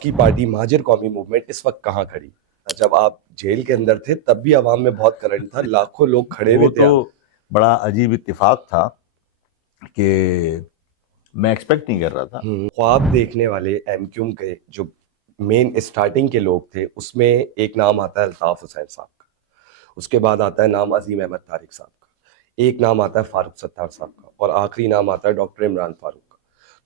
کی پارٹی مہاجر قومی موومنٹ اس وقت کہاں کھڑی؟ جب آپ جیل کے اندر تھے تب بھی عوام میں بہت کرنٹ تھا، لاکھوں لوگ کھڑے ہوئے وہ تھے. تو بڑا عجیب اتفاق تھا کہ میں ایکسپیکٹ نہیں کر رہا تھا. خواب دیکھنے والے ایم کیوم کے جو مین اسٹارٹنگ کے لوگ تھے اس میں ایک نام آتا ہے الطاف حسین صاحب کا، اس کے بعد آتا ہے نام عظیم احمد طارق صاحب کا، ایک نام آتا ہے فاروق ستار صاحب کا، اور آخری نام آتا ہے ڈاکٹر عمران فاروق کا.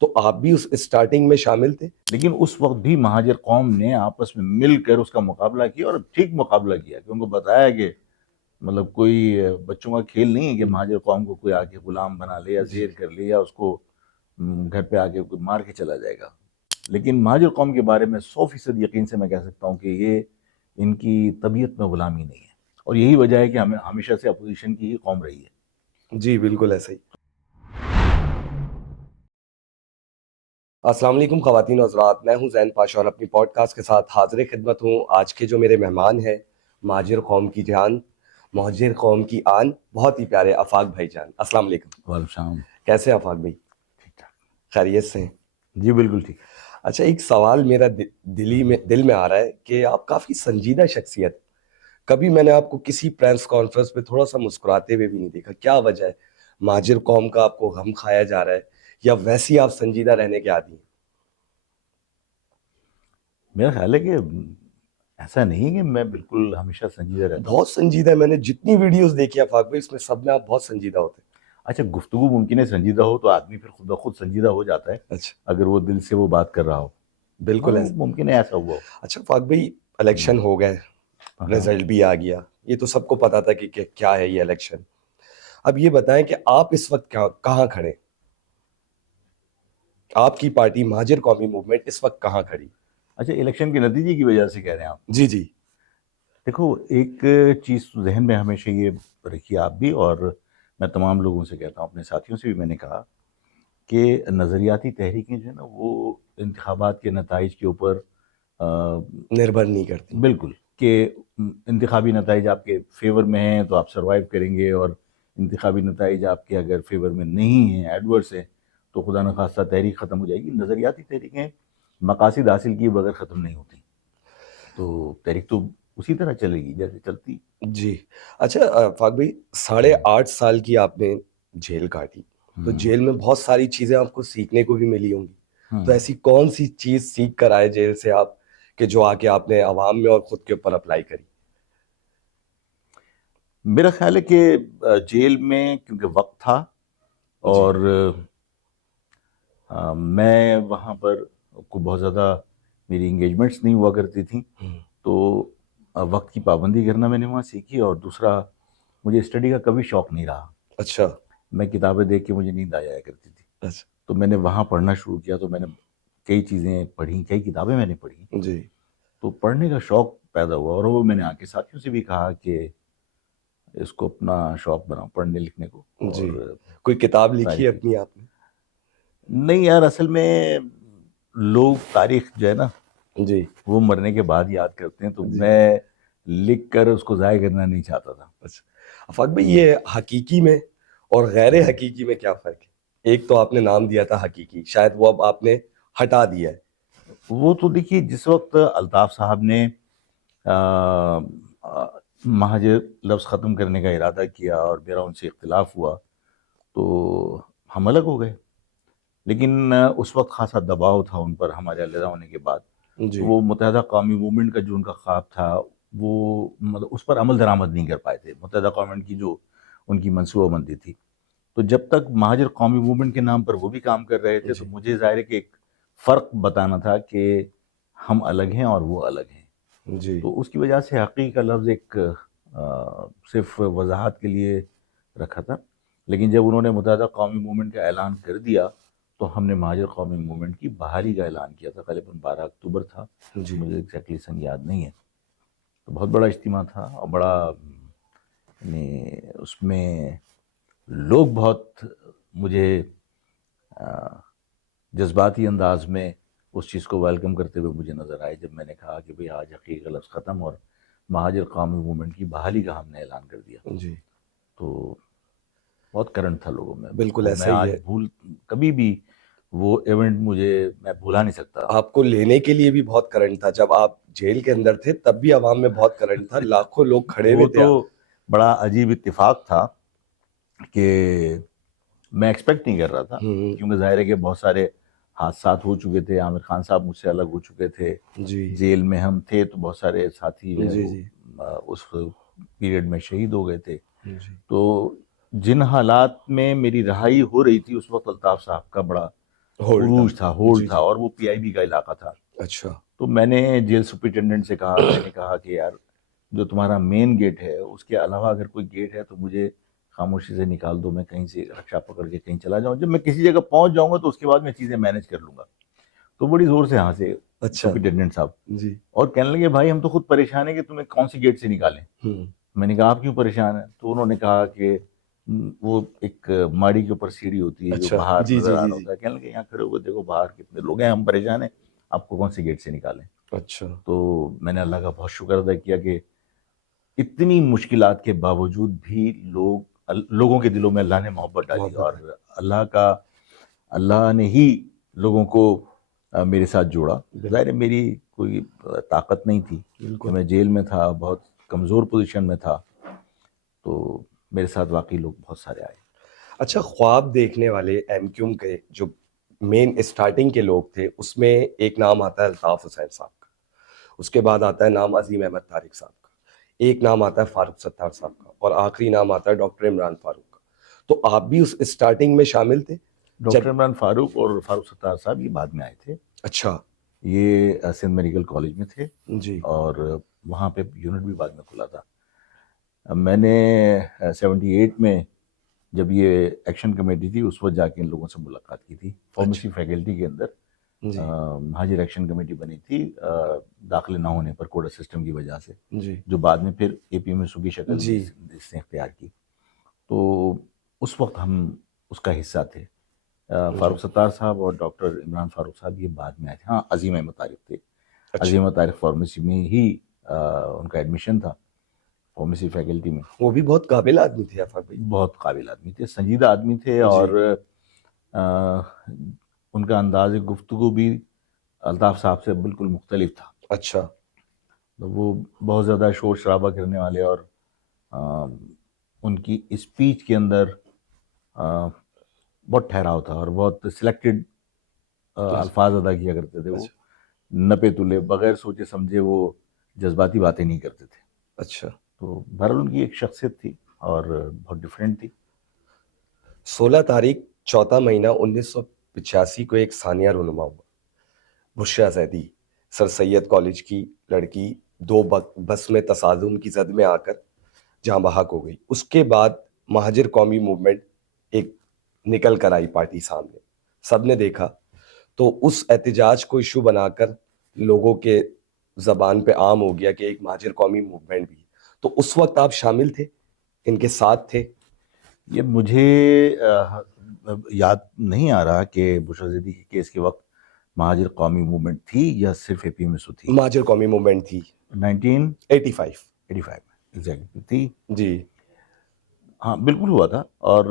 تو آپ بھی اس اسٹارٹنگ میں شامل تھے؟ لیکن اس وقت بھی مہاجر قوم نے آپس میں مل کر اس کا مقابلہ کیا اور ٹھیک مقابلہ کیا، کہ ان کو بتایا کہ مطلب کوئی بچوں کا کھیل نہیں ہے کہ مہاجر قوم کو کوئی آ کے غلام بنا لے یا زیر کر لے یا اس کو گھر پہ آ کے کوئی مار کے چلا جائے گا. لیکن مہاجر قوم کے بارے میں 100% یقین سے میں کہہ سکتا ہوں کہ یہ ان کی طبیعت میں غلامی نہیں ہے، اور یہی وجہ ہے کہ ہمیں ہمیشہ سے اپوزیشن کی ہی قوم رہی ہے. جی بالکل ایسا ہی. السلام علیکم خواتین و حضرات، میں ہوں زین پاشا اور اپنی پوڈ کاسٹ کے ساتھ حاضر خدمت ہوں. آج کے جو میرے مہمان ہیں مہاجر قوم کی جان، مہاجر قوم کی آن، بہت ہی پیارے آفاق بھائی جان. السلام علیکم. وعلیکم السلام. کیسے ہیں آفاق بھائی؟ ٹھیک ٹھاک. خیریت سے ہیں؟ جی بالکل ٹھیک. اچھا، ایک سوال میرا دل میں آ رہا ہے کہ آپ کافی سنجیدہ شخصیت، کبھی میں نے آپ کو کسی پریس کانفرنس پہ تھوڑا سا مسکراتے ہوئے بھی نہیں دیکھا. کیا وجہ ہے؟ مہاجر قوم کا آپ کو غم کھایا جا رہا ہے یا ویسے ہی آپ سنجیدہ رہنے کے عادی ہیں؟ میرا خیال ہے کہ ایسا نہیں کہ میں بالکل ہمیشہ سنجیدہ رہتا ہوں. بہت سنجیدہ ہے، میں نے جتنی ویڈیوز دیکھی آفاق بھائی اس میں سب میں آپ بہت سنجیدہ ہوتے ہیں. اچھا، گفتگو ممکن ہے سنجیدہ ہو تو آدمی پھر خود بخود سنجیدہ ہو جاتا ہے اچھا اگر وہ دل سے وہ بات کر رہا ہو. بالکل ہاں، ایسا. ممکن ہے ایسا ہوا ہو. اچھا آفاق بھائی، الیکشن ہو گئے، رزلٹ بھی آ گیا، یہ تو سب کو پتا تھا کہ کیا ہے یہ الیکشن. اب یہ بتائیں کہ آپ اس وقت کہاں کھڑے؟ آپ کی پارٹی مہاجر قومی موومنٹ اس وقت کہاں کھڑی؟ اچھا، الیکشن کے نتیجے کی وجہ سے کہہ رہے ہیں آپ؟ جی جی. دیکھو، ایک چیز ذہن میں ہمیشہ یہ رکھیے آپ بھی، اور میں تمام لوگوں سے کہتا ہوں، اپنے ساتھیوں سے بھی میں نے کہا کہ نظریاتی تحریکیں جو ہے نا وہ انتخابات کے نتائج کے اوپر نربھر نہیں کرتی. بالکل، کہ انتخابی نتائج آپ کے فیور میں ہیں تو آپ سروائیو کریں گے، اور انتخابی نتائج آپ کے اگر فیور میں نہیں ہیں، ایڈورس ہیں، تو خدا نخواستہ تحریک ختم ہو جائے گی. نظریاتی تحریکیں مقاصد حاصل کیے بغیر ختم نہیں ہوتی، تو تحریک تو اسی طرح چلے گی جیسے چلتی. جی. اچھا آفاق بھائی، 8.5 سال کی آپ نے جیل کاٹی، تو جیل میں بہت ساری چیزیں آپ کو سیکھنے کو بھی ملی ہوں گی، تو ایسی کون سی چیز سیکھ کر آئے جیل سے آپ کہ جو آ کے آپ نے عوام میں اور خود کے اوپر اپلائی کری؟ میرا خیال ہے کہ جیل میں کیونکہ وقت تھا اور میں وہاں پر کو بہت زیادہ میری انگیجمنٹس نہیں ہوا کرتی تھیں، تو وقت کی پابندی کرنا میں نے وہاں سیکھی. اور دوسرا، مجھے اسٹڈی کا کبھی شوق نہیں رہا. اچھا. میں کتابیں دیکھ کے مجھے نیند آ جایا کرتی تھی. اچھا تو میں نے وہاں پڑھنا شروع کیا، تو میں نے کئی چیزیں پڑھی، کئی کتابیں میں نے پڑھی، جی. تو پڑھنے کا شوق پیدا ہوا. اور وہ میں نے آ کے ساتھیوں سے بھی کہا کہ اس کو اپنا شوق بناؤ پڑھنے لکھنے کو. جی. اور کوئی کتاب لکھی ہے اپنی آپ نے؟ نہیں یار، اصل میں لوگ تاریخ جو ہے نا جی وہ مرنے کے بعد یاد کرتے ہیں، تو میں لکھ کر اس کو ضائع کرنا نہیں چاہتا تھا. اچھا آفاق بھائی، یہ حقیقی میں اور غیر حقیقی میں کیا فرق ہے؟ ایک تو آپ نے نام دیا تھا حقیقی، شاید وہ اب آپ نے ہٹا دیا ہے. وہ تو دیکھیے، جس وقت الطاف صاحب نے مہاجر لفظ ختم کرنے کا ارادہ کیا اور میرا ان سے اختلاف ہوا تو ہم الگ ہو گئے. لیکن اس وقت خاصا دباؤ تھا ان پر ہمارے علیحدہ ہونے کے بعد. جی. وہ متحدہ قومی موومنٹ کا جو ان کا خواب تھا وہ مطلب اس پر عمل درآمد نہیں کر پائے تھے. متحدہ قومی کی جو ان کی منصوبہ بندی تھی، تو جب تک مہاجر قومی موومنٹ کے نام پر وہ بھی کام کر رہے تھے، تو مجھے ظاہر ہے کہ ایک فرق بتانا تھا کہ ہم الگ ہیں اور وہ الگ ہیں. جی. تو اس کی وجہ سے حقیقی کا لفظ ایک صرف وضاحت کے لیے رکھا تھا. لیکن جب انہوں نے متحدہ قومی موومنٹ کا اعلان کر دیا تو ہم نے مہاجر قومی موومنٹ کی بحالی کا اعلان کیا تھا. غالباً 12 اکتوبر تھا، مجھے ایگزیکٹلی سن یاد نہیں ہے. تو بہت بڑا اجتماع تھا اور بڑا، یعنی اس میں لوگ بہت مجھے جذباتی انداز میں اس چیز کو ویلکم کرتے ہوئے مجھے نظر آئے جب میں نے کہا کہ بھئی آج حقیقی کا لفظ ختم اور مہاجر قومی موومنٹ کی بحالی کا ہم نے اعلان کر دیا. جی. تو بہت کرنٹ تھا لوگوں میں. بالکل تو ایسا میں ہی آج ہے. کبھی بھی وہ ایونٹ مجھے میں بھولا نہیں سکتا. آپ کو لینے کے لیے بھی بہت کرنٹ تھا جب آپ جیل کے اندر تھے، تب بھی عوام میں بہت کرنٹ تھا، لاکھوں لوگ کھڑے ہوئے وہ تھے. تو بڑا عجیب اتفاق تھا کہ میں ایکسپیکٹ نہیں کر رہا تھا، کیونکہ ظاہر ہے کہ بہت سارے حادثات ہو چکے تھے. عامر خان صاحب مجھ سے الگ ہو چکے تھے، جی جیل میں ہم تھے تو بہت سارے ساتھی جو ہے جی وہ جی اس پیریڈ میں شہید ہو گئے تھے. جی. تو جن حالات میں میری رہائی ہو رہی تھی اس وقت الطاف صاحب کا بڑا عروج تھا، ہولڈ تھا، اور وہ پی آئی بی کا علاقہ تھا. اچھا. تو میں نے جیل سپرنٹینڈنٹ سے کہا، میں نے کہا کہ یار جو تمہارا مین گیٹ ہے اس کے علاوہ اگر کوئی گیٹ ہے تو مجھے خاموشی سے نکال دو، میں کہیں سے رکشہ پکڑ کے کہیں چلا جاؤں، جب میں کسی جگہ پہنچ جاؤں گا تو اس کے بعد میں چیزیں مینیج کر لوں گا. تو بڑی زور سے ہنسے اچھا. سپرنٹینڈنٹ صاحب جی. اور کہنے لگے بھائی ہم تو خود پریشان ہیں کہ تمہیں کون سی گیٹ سے نکالیں. میں نے کہا آپ کیوں پریشان ہیں؟ تو انہوں نے کہا کہ وہ ایک ماڑی کے اوپر سیڑھی ہوتی ہے جو اچھا. باہر جی نظر جی آ جی رہا جی. ہوتا ہے. کہنے لگے یہاں کھڑے ہوئے دیکھو باہر کتنے لوگ ہیں، ہم پریشان ہیں، آپ کو کون سی گیٹ سے نکالیں. اچھا. تو میں نے اللہ کا بہت شکر ادا کیا کہ اتنی مشکلات کے باوجود بھی لوگوں کے دلوں میں اللہ نے محبت ڈالی، اور اللہ نے ہی لوگوں کو میرے ساتھ جوڑا. ظاہر ہے میری کوئی طاقت نہیں تھی کہ میں جیل میں تھا، بہت کمزور پوزیشن میں تھا، تو میرے ساتھ واقعی لوگ بہت سارے آئے. اچھا، خواب دیکھنے والے ایم کیوم کے جو مین اسٹارٹنگ کے لوگ تھے اس میں ایک نام آتا ہے الطاف حسین صاحب کا، اس کے بعد آتا ہے نام عظیم احمد طارق صاحب کا، ایک نام آتا ہے فاروق ستار صاحب کا، اور آخری نام آتا ہے ڈاکٹر عمران فاروق کا. تو آپ بھی اس اسٹارٹنگ میں شامل تھے؟ ڈاکٹر عمران فاروق اور فاروق ستار صاحب یہ بعد میں آئے تھے. اچھا. یہ سندھ میڈیکل کالج میں تھے جی. اور وہاں پہ یونٹ بھی بعد میں کھلا تھا. میں نے 78 میں جب یہ ایکشن کمیٹی تھی اس وقت جا کے ان لوگوں سے ملاقات کی تھی. فارمیسی فیکلٹی کے اندر مہاجر ایکشن کمیٹی بنی تھی داخلے نہ ہونے پر کوٹا سسٹم کی وجہ سے، جی جو بعد میں پھر اے پی میں کی شکل جی. اس نے اختیار کی. تو اس وقت ہم اس کا حصہ تھے. فاروق ستار صاحب اور ڈاکٹر عمران فاروق صاحب یہ بعد میں آئے تھے. ہاں عظیم احمد طارق تھے. عظیم احمد طارق فارمیسی میں ہی ان کا ایڈمیشن تھا، فارمیسی فیکلٹی میں. وہ بھی بہت قابل آدمی تھے آفاق بھائی. بہت قابل آدمی تھے، سنجیدہ آدمی تھے، اور ان کا انداز گفتگو بھی الطاف صاحب سے بالکل مختلف تھا. اچھا. وہ بہت زیادہ شور شرابہ کرنے والے، اور ان کی اسپیچ کے اندر بہت ٹھہراؤ تھا اور بہت سلیکٹڈ الفاظ ادا کیا کرتے تھے. وہ نپے تلے بغیر سوچے سمجھے وہ جذباتی باتیں نہیں کرتے تھے. اچھا. تو بہرحال ان کی ایک شخصیت تھی اور بہت ڈفرینٹ تھی. 16 تاریخ چوتھا مہینہ 1985 کو ایک ثانیہ رونما ہوا. بشرا زیدی سر سید کالج کی لڑکی دو بس میں تصادم کی زد میں آ کر جاں بحق ہو گئی. اس کے بعد مہاجر قومی موومنٹ ایک نکل کر آئی پارٹی سامنے، سب نے دیکھا. تو اس احتجاج کو ایشو بنا کر لوگوں کے زبان پہ عام ہو گیا کہ ایک مہاجر قومی موومنٹ بھی. تو اس وقت آپ شامل تھے، ان کے ساتھ تھے؟ یہ مجھے یاد نہیں آ رہا کہ بشرا زیدی کے کیس کے وقت مہاجر قومی موومنٹ تھی یا صرف اے پی ایم ایس او تھی. مہاجر قومی موومنٹ تھی 1985 میں ایگزیکٹلی تھی. جی. ہاں بالکل ہوا تھا. اور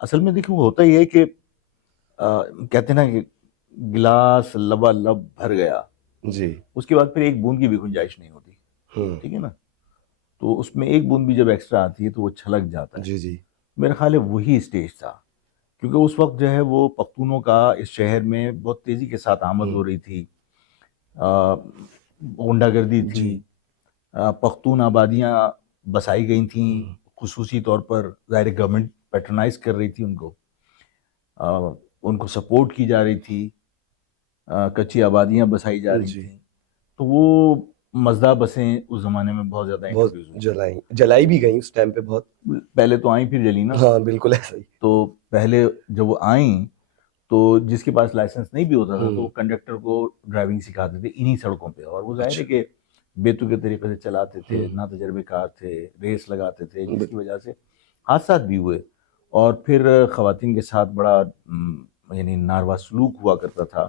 اصل میں دیکھو ہوتا ہی ہے کہ کہتے ہیں نا کہ گلاس لبا لب بھر گیا، جی. اس کے بعد پھر ایک بوند کی بھی گنجائش نہیں ہوتی. ٹھیک ہے نا. تو اس میں ایک بوند بھی جب ایکسٹرا آتی ہے تو وہ چھلک جاتا ہے. جی جی. میرا خیال ہے وہی اسٹیج تھا، کیونکہ اس وقت جو ہے وہ پختونوں کا اس شہر میں بہت تیزی کے ساتھ آمد ہو رہی تھی. غنڈہ گردی تھی، پختون آبادیاں بسائی گئی تھیں خصوصی طور پر. ظاہر گورنمنٹ پیٹرنائز کر رہی تھی ان کو سپورٹ کی جا رہی تھی، کچی آبادیاں بسائی جا رہی تھیں. تو وہ مزدہ بسیں اس زمانے میں بہت زیادہ انٹروڈیوس ہوئی، جلائی بھی گئیں اس ٹائم پہ بہت. پہلے تو آئیں پھر جلی نا. ہاں بالکل ایسا ہی. تو پہلے جب وہ آئیں تو جس کے پاس لائسنس نہیں بھی ہوتا تھا تو وہ کنڈکٹر کو ڈرائیونگ سکھاتے تھے انہی سڑکوں پہ. اور وہ ظاہر ہے کہ بیتو کے طریقے سے چلاتے تھے، نہ تجربے کار تھے، ریس لگاتے تھے، جس کی وجہ سے حادثات بھی ہوئے. اور پھر خواتین کے ساتھ بڑا یعنی ناروا سلوک ہوا کرتا تھا،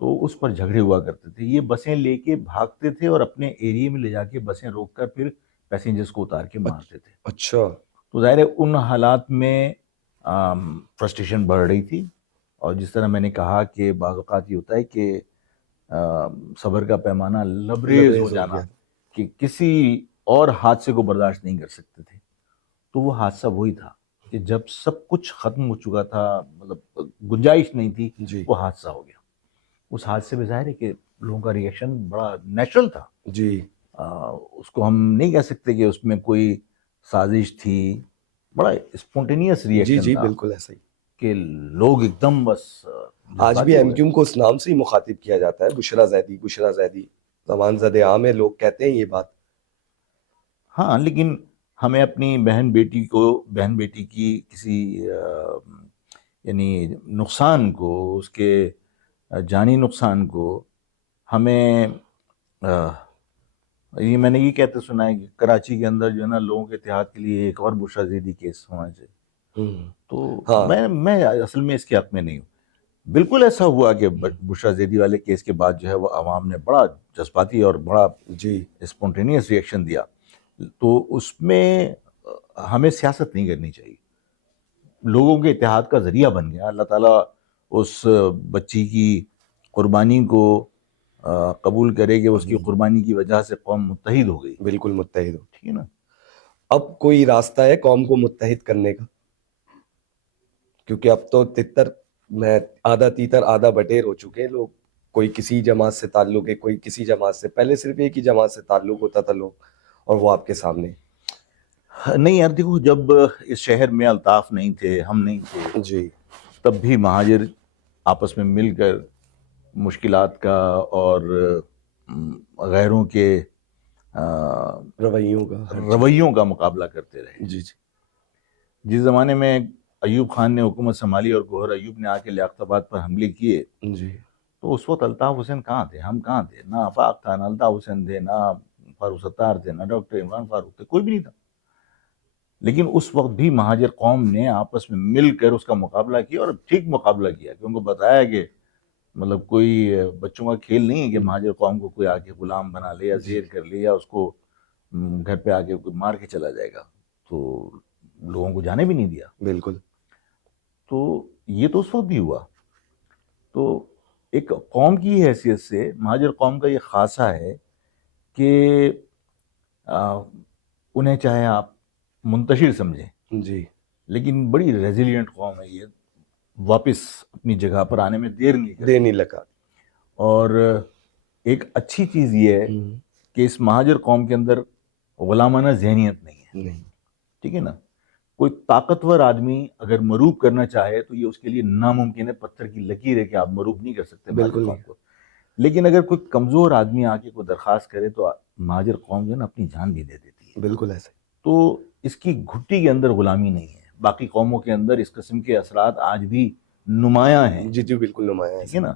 تو اس پر جھگڑے ہوا کرتے تھے. یہ بسیں لے کے بھاگتے تھے اور اپنے ایریے میں لے جا کے بسیں روک کر پھر پیسنجرز کو اتار کے مارتے تھے. اچھا. تو ظاہر ہے ان حالات میں فرسٹریشن بڑھ رہی تھی اور جس طرح میں نے کہا کہ بعض اوقات یہ ہوتا ہے کہ صبر کا پیمانہ لبریز ہو جانا، کہ کسی اور حادثے کو برداشت نہیں کر سکتے تھے. تو وہ حادثہ وہی تھا کہ جب سب کچھ ختم ہو چکا تھا، مطلب گنجائش نہیں تھی، جی وہ حادثہ ہو گیا. اس حادثے میں ظاہر ہے کہ لوگوں کا ریئیکشن بڑا نیچرل تھا. جی اس کو ہم نہیں کہہ سکتے کہ اس میں کوئی سازش تھی، بڑا اسپونٹینیس جی ریئیکشن جی تھا بالکل ایسا ہی. کہ لوگ ایک دم بس آج بھی جذباتی ہو ایم گئے. کیوم کو اس نام سے ہی مخاطب کیا جاتا ہے، بشرا زیدی، بشرا زیدی زبان زد عام ہے، لوگ کہتے ہیں یہ بات. ہاں، لیکن ہمیں اپنی بہن بیٹی کی کسی یعنی نقصان کو، اس کے جانی نقصان کو، ہمیں یہ میں نے یہ کہتے سنا ہے کہ کراچی کے اندر جو ہے نا لوگوں کے اتحاد کے لیے ایک اور بشرا زیدی کیس ہونا چاہیے. تو ہاں میں اصل میں اس کے حق میں نہیں ہوں. بالکل ایسا ہوا کہ بشرا زیدی والے کیس کے بعد جو ہے وہ عوام نے بڑا جذباتی اور بڑا جی اسپونٹینیس ریئیکشن دیا. تو اس میں ہمیں سیاست نہیں کرنی چاہیے، لوگوں کے اتحاد کا ذریعہ بن گیا. اللہ تعالیٰ اس بچی کی قربانی کو قبول کرے کہ اس کی قربانی کی وجہ سے قوم متحد ہو گئی. بالکل متحد ہو. ٹھیک ہے نا. اب کوئی راستہ ہے قوم کو متحد کرنے کا؟ کیونکہ اب تو تتر میں آدھا تیتر آدھا بٹیر ہو چکے ہیں لوگ. کوئی کسی جماعت سے تعلق ہے، کوئی کسی جماعت سے. پہلے صرف ایک ہی جماعت سے تعلق ہوتا تھا لوگ، اور وہ آپ کے سامنے. نہیں یار دیکھو، جب اس شہر میں الطاف نہیں تھے، ہم نہیں تھے، جی تب بھی مہاجر آپس میں مل کر مشکلات کا اور غیروں کے رویوں کا رویوں کا مقابلہ کرتے رہے. جی جی جس زمانے میں ایوب خان نے حکومت سنبھالی اور گوہر ایوب نے آ کے لیاقت آباد پر حملے کیے، جی تو اس وقت الطاف حسین کہاں تھے؟ ہم کہاں تھے؟ نہ آفاق تھا، نہ الطاف حسین تھے، نہ فاروق ستار تھے، نہ ڈاکٹر عمران فاروق تھے، کوئی بھی نہیں تھا. لیکن اس وقت بھی مہاجر قوم نے آپس میں مل کر اس کا مقابلہ کیا، اور ٹھیک مقابلہ کیا، کہ ان کو بتایا کہ مطلب کوئی بچوں کا کھیل نہیں ہے کہ مہاجر قوم کو کوئی آ کے غلام بنا لے یا زیر کر لے یا اس کو گھر پہ آ کے کوئی مار کے چلا جائے گا. تو لوگوں کو جانے بھی نہیں دیا. بالکل. تو یہ تو اس وقت بھی ہوا. تو ایک قوم کی حیثیت سے مہاجر قوم کا یہ خاصہ ہے کہ انہیں چاہے آپ منتشر سمجھیں، جی لیکن بڑی ریزیلینٹ قوم ہے یہ، واپس اپنی جگہ پر آنے میں دیر نہیں کرتی. دیر نہیں لگا. اور ایک اچھی چیز یہ ہے کہ اس مہاجر قوم کے اندر غلامانہ ذہنیت نہیں ہے. نہیں. ٹھیک ہے نا. کوئی طاقتور آدمی اگر مروب کرنا چاہے تو یہ اس کے لیے ناممکن ہے، پتھر کی لکیر ہے کہ آپ مروب نہیں کر سکتے مہاجر بالکل قوم کو. لیکن اگر کوئی کمزور آدمی آ کے کوئی درخواست کرے تو مہاجر قوم جو ہے نا اپنی جان بھی دے دیتی ہے. بالکل ایسے. تو اس کی گھٹی کے اندر غلامی نہیں ہے. باقی قوموں کے اندر اس قسم کے اثرات آج بھی نمایاں ہیں. جی جی بالکل نمایاں ٹھیک ہے نا.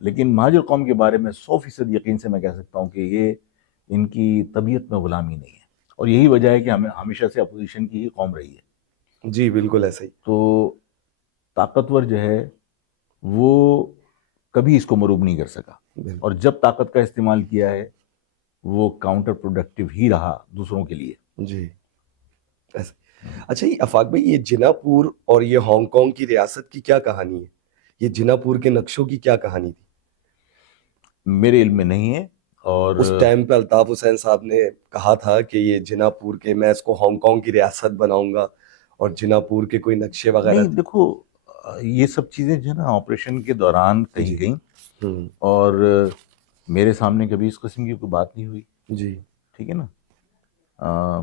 لیکن مہاجر قوم کے بارے میں 100% یقین سے میں کہہ سکتا ہوں کہ یہ ان کی طبیعت میں غلامی نہیں ہے. اور یہی وجہ ہے کہ ہمیں ہمیشہ سے اپوزیشن کی ہی قوم رہی ہے. جی بالکل ایسے ہی. تو طاقتور جو ہے وہ کبھی اس کو مروب نہیں کر سکا، اور جب طاقت کا استعمال کیا ہے وہ کاؤنٹر پروڈکٹیو ہی رہا دوسروں کے لیے. جی ایسے. اچھا یہ آفاق بھائی، یہ جنا پور اور یہ ہانگ کانگ کی ریاست کی کیا کہانی ہے؟ یہ جنا پور کے نقشوں کی کیا کہانی تھی؟ میرے علم میں نہیں ہے. اور اس ٹائم پہ الطاف حسین صاحب نے کہا تھا کہ یہ جنا پور کے، میں اس کو ہانگ کانگ کی ریاست بناؤں گا، اور جنا پور کے کوئی نقشے وغیرہ. نہیں دیکھو، یہ سب چیزیں جو ہے نا آپریشن کے دوران کہی گئیں، اور میرے سامنے کبھی اس قسم کی کوئی بات نہیں ہوئی. جی ٹھیک ہے نا.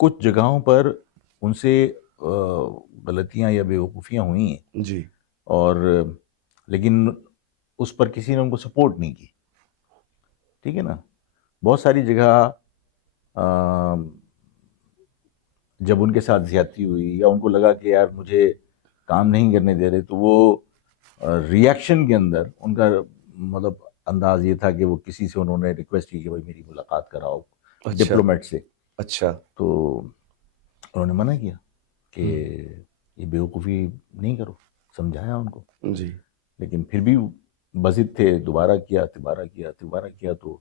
کچھ جگہوں پر ان سے غلطیاں یا بیوقوفیاں ہوئی ہیں. جی اور لیکن اس پر کسی نے ان کو سپورٹ نہیں کی. ٹھیک ہے نا. بہت ساری جگہ جب ان کے ساتھ زیادتی ہوئی یا ان کو لگا کہ یار مجھے کام نہیں کرنے دے رہے، تو وہ ریاکشن کے اندر ان کا مطلب انداز یہ تھا کہ وہ کسی سے انہوں نے ریکویسٹ کی کہ بھائی میری ملاقات کراؤ ڈپلومیٹ سے. اچھا. تو انہوں نے منع کیا کہ یہ بیوقوفی نہیں کرو، سمجھایا ان کو. جی لیکن پھر بھی بضد تھے، دوبارہ کیا، تبارہ کیا. تو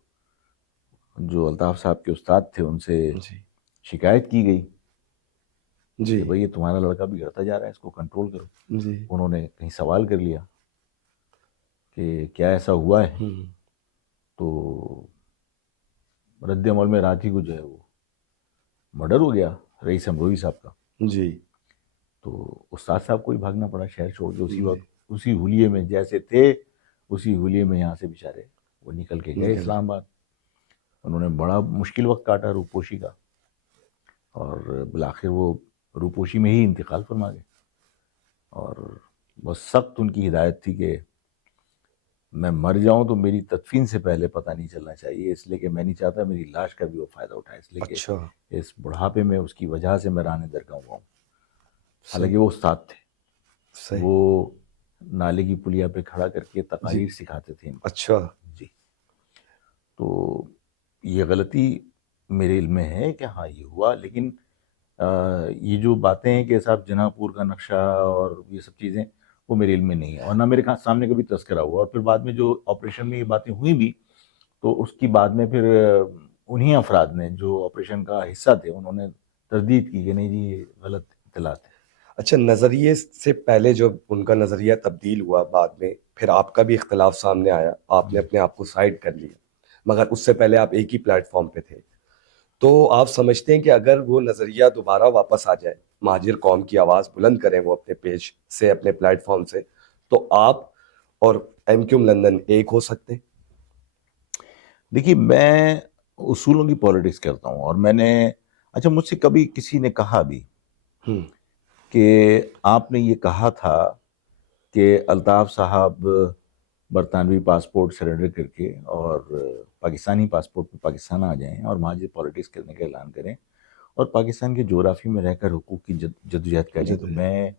جو الطاف صاحب کے استاد تھے ان سے جی شکایت کی گئی. جی کہ بھئی یہ تمہارا لڑکا بگڑتا جا رہا ہے، اس کو کنٹرول کرو. جی انہوں نے کہیں سوال کر لیا کہ کیا ایسا ہوا ہے، تو رد عمل میں رات ہی کو جو ہے وہ مرڈر ہو گیا رئیس امروہی صاحب کا. جی تو استاد صاحب کو ہی بھاگنا پڑا شہر چھوڑ کے اسی جی وقت، اسی حلیے میں جیسے تھے اسی حلیے میں یہاں سے بیچارے وہ نکل کے گئے نکل اسلام آباد. انہوں نے بڑا مشکل وقت کاٹا روپوشی کا، اور بالآخر وہ روپوشی میں ہی انتقال فرما گئے. اور بس سخت ان کی ہدایت تھی کہ میں مر جاؤں تو میری تدفین سے پہلے پتہ نہیں چلنا چاہیے، اس لیے کہ میں نہیں چاہتا میری لاش کا بھی وہ فائدہ اٹھائے، اس لیے کہ اچھا اس بڑھاپے میں اس کی وجہ سے میں راہ درگاہ ہوا ہوں. صحیح حالانکہ وہ استاد تھے، صحیح وہ نالے کی پلیا پہ کھڑا کر کے جی تقاریر سکھاتے تھے ان کو. اچھا جی. تو یہ غلطی میرے علم میں ہے کہ ہاں یہ ہوا، لیکن یہ جو باتیں ہیں کہ صاحب جناح پور کا نقشہ اور یہ سب چیزیں وہ میرے علم میں نہیں ہے، اور نہ میرے سامنے کبھی تذکرہ ہوا. اور پھر بعد میں جو آپریشن میں یہ باتیں ہوئی بھی تو اس کی بعد میں پھر انہی افراد نے جو آپریشن کا حصہ تھے انہوں نے تردید کی کہ نہیں جی یہ غلط اطلاعات ہے. اچھا، نظریے سے پہلے جب ان کا نظریہ تبدیل ہوا بعد میں، پھر آپ کا بھی اختلاف سامنے آیا، آپ نے اپنے آپ کو سائڈ کر لیا، مگر اس سے پہلے آپ ایک ہی پلیٹ فارم پہ تھے. تو آپ سمجھتے ہیں کہ اگر وہ نظریہ دوبارہ واپس آ جائے، مہاجر قوم کی آواز بلند کریں وہ اپنے پیج سے، اپنے پلیٹ فارم سے، تو آپ اور ایم کیوم لندن ایک ہو سکتے ہیں؟ دیکھیے میں اصولوں کی پالیٹکس کرتا ہوں، اور میں نے اچھا مجھ سے کبھی کسی نے کہا بھی ہوں کہ آپ نے یہ کہا تھا کہ الطاف صاحب برطانوی پاسپورٹ سرنڈر کر کے اور پاکستانی پاسپورٹ پہ پاکستان آ جائیں اور مہاجر پالیٹکس کرنے کا اعلان کریں اور پاکستان کے جغرافی میں رہ کر حقوق کی جدوجہد کریں، تو میں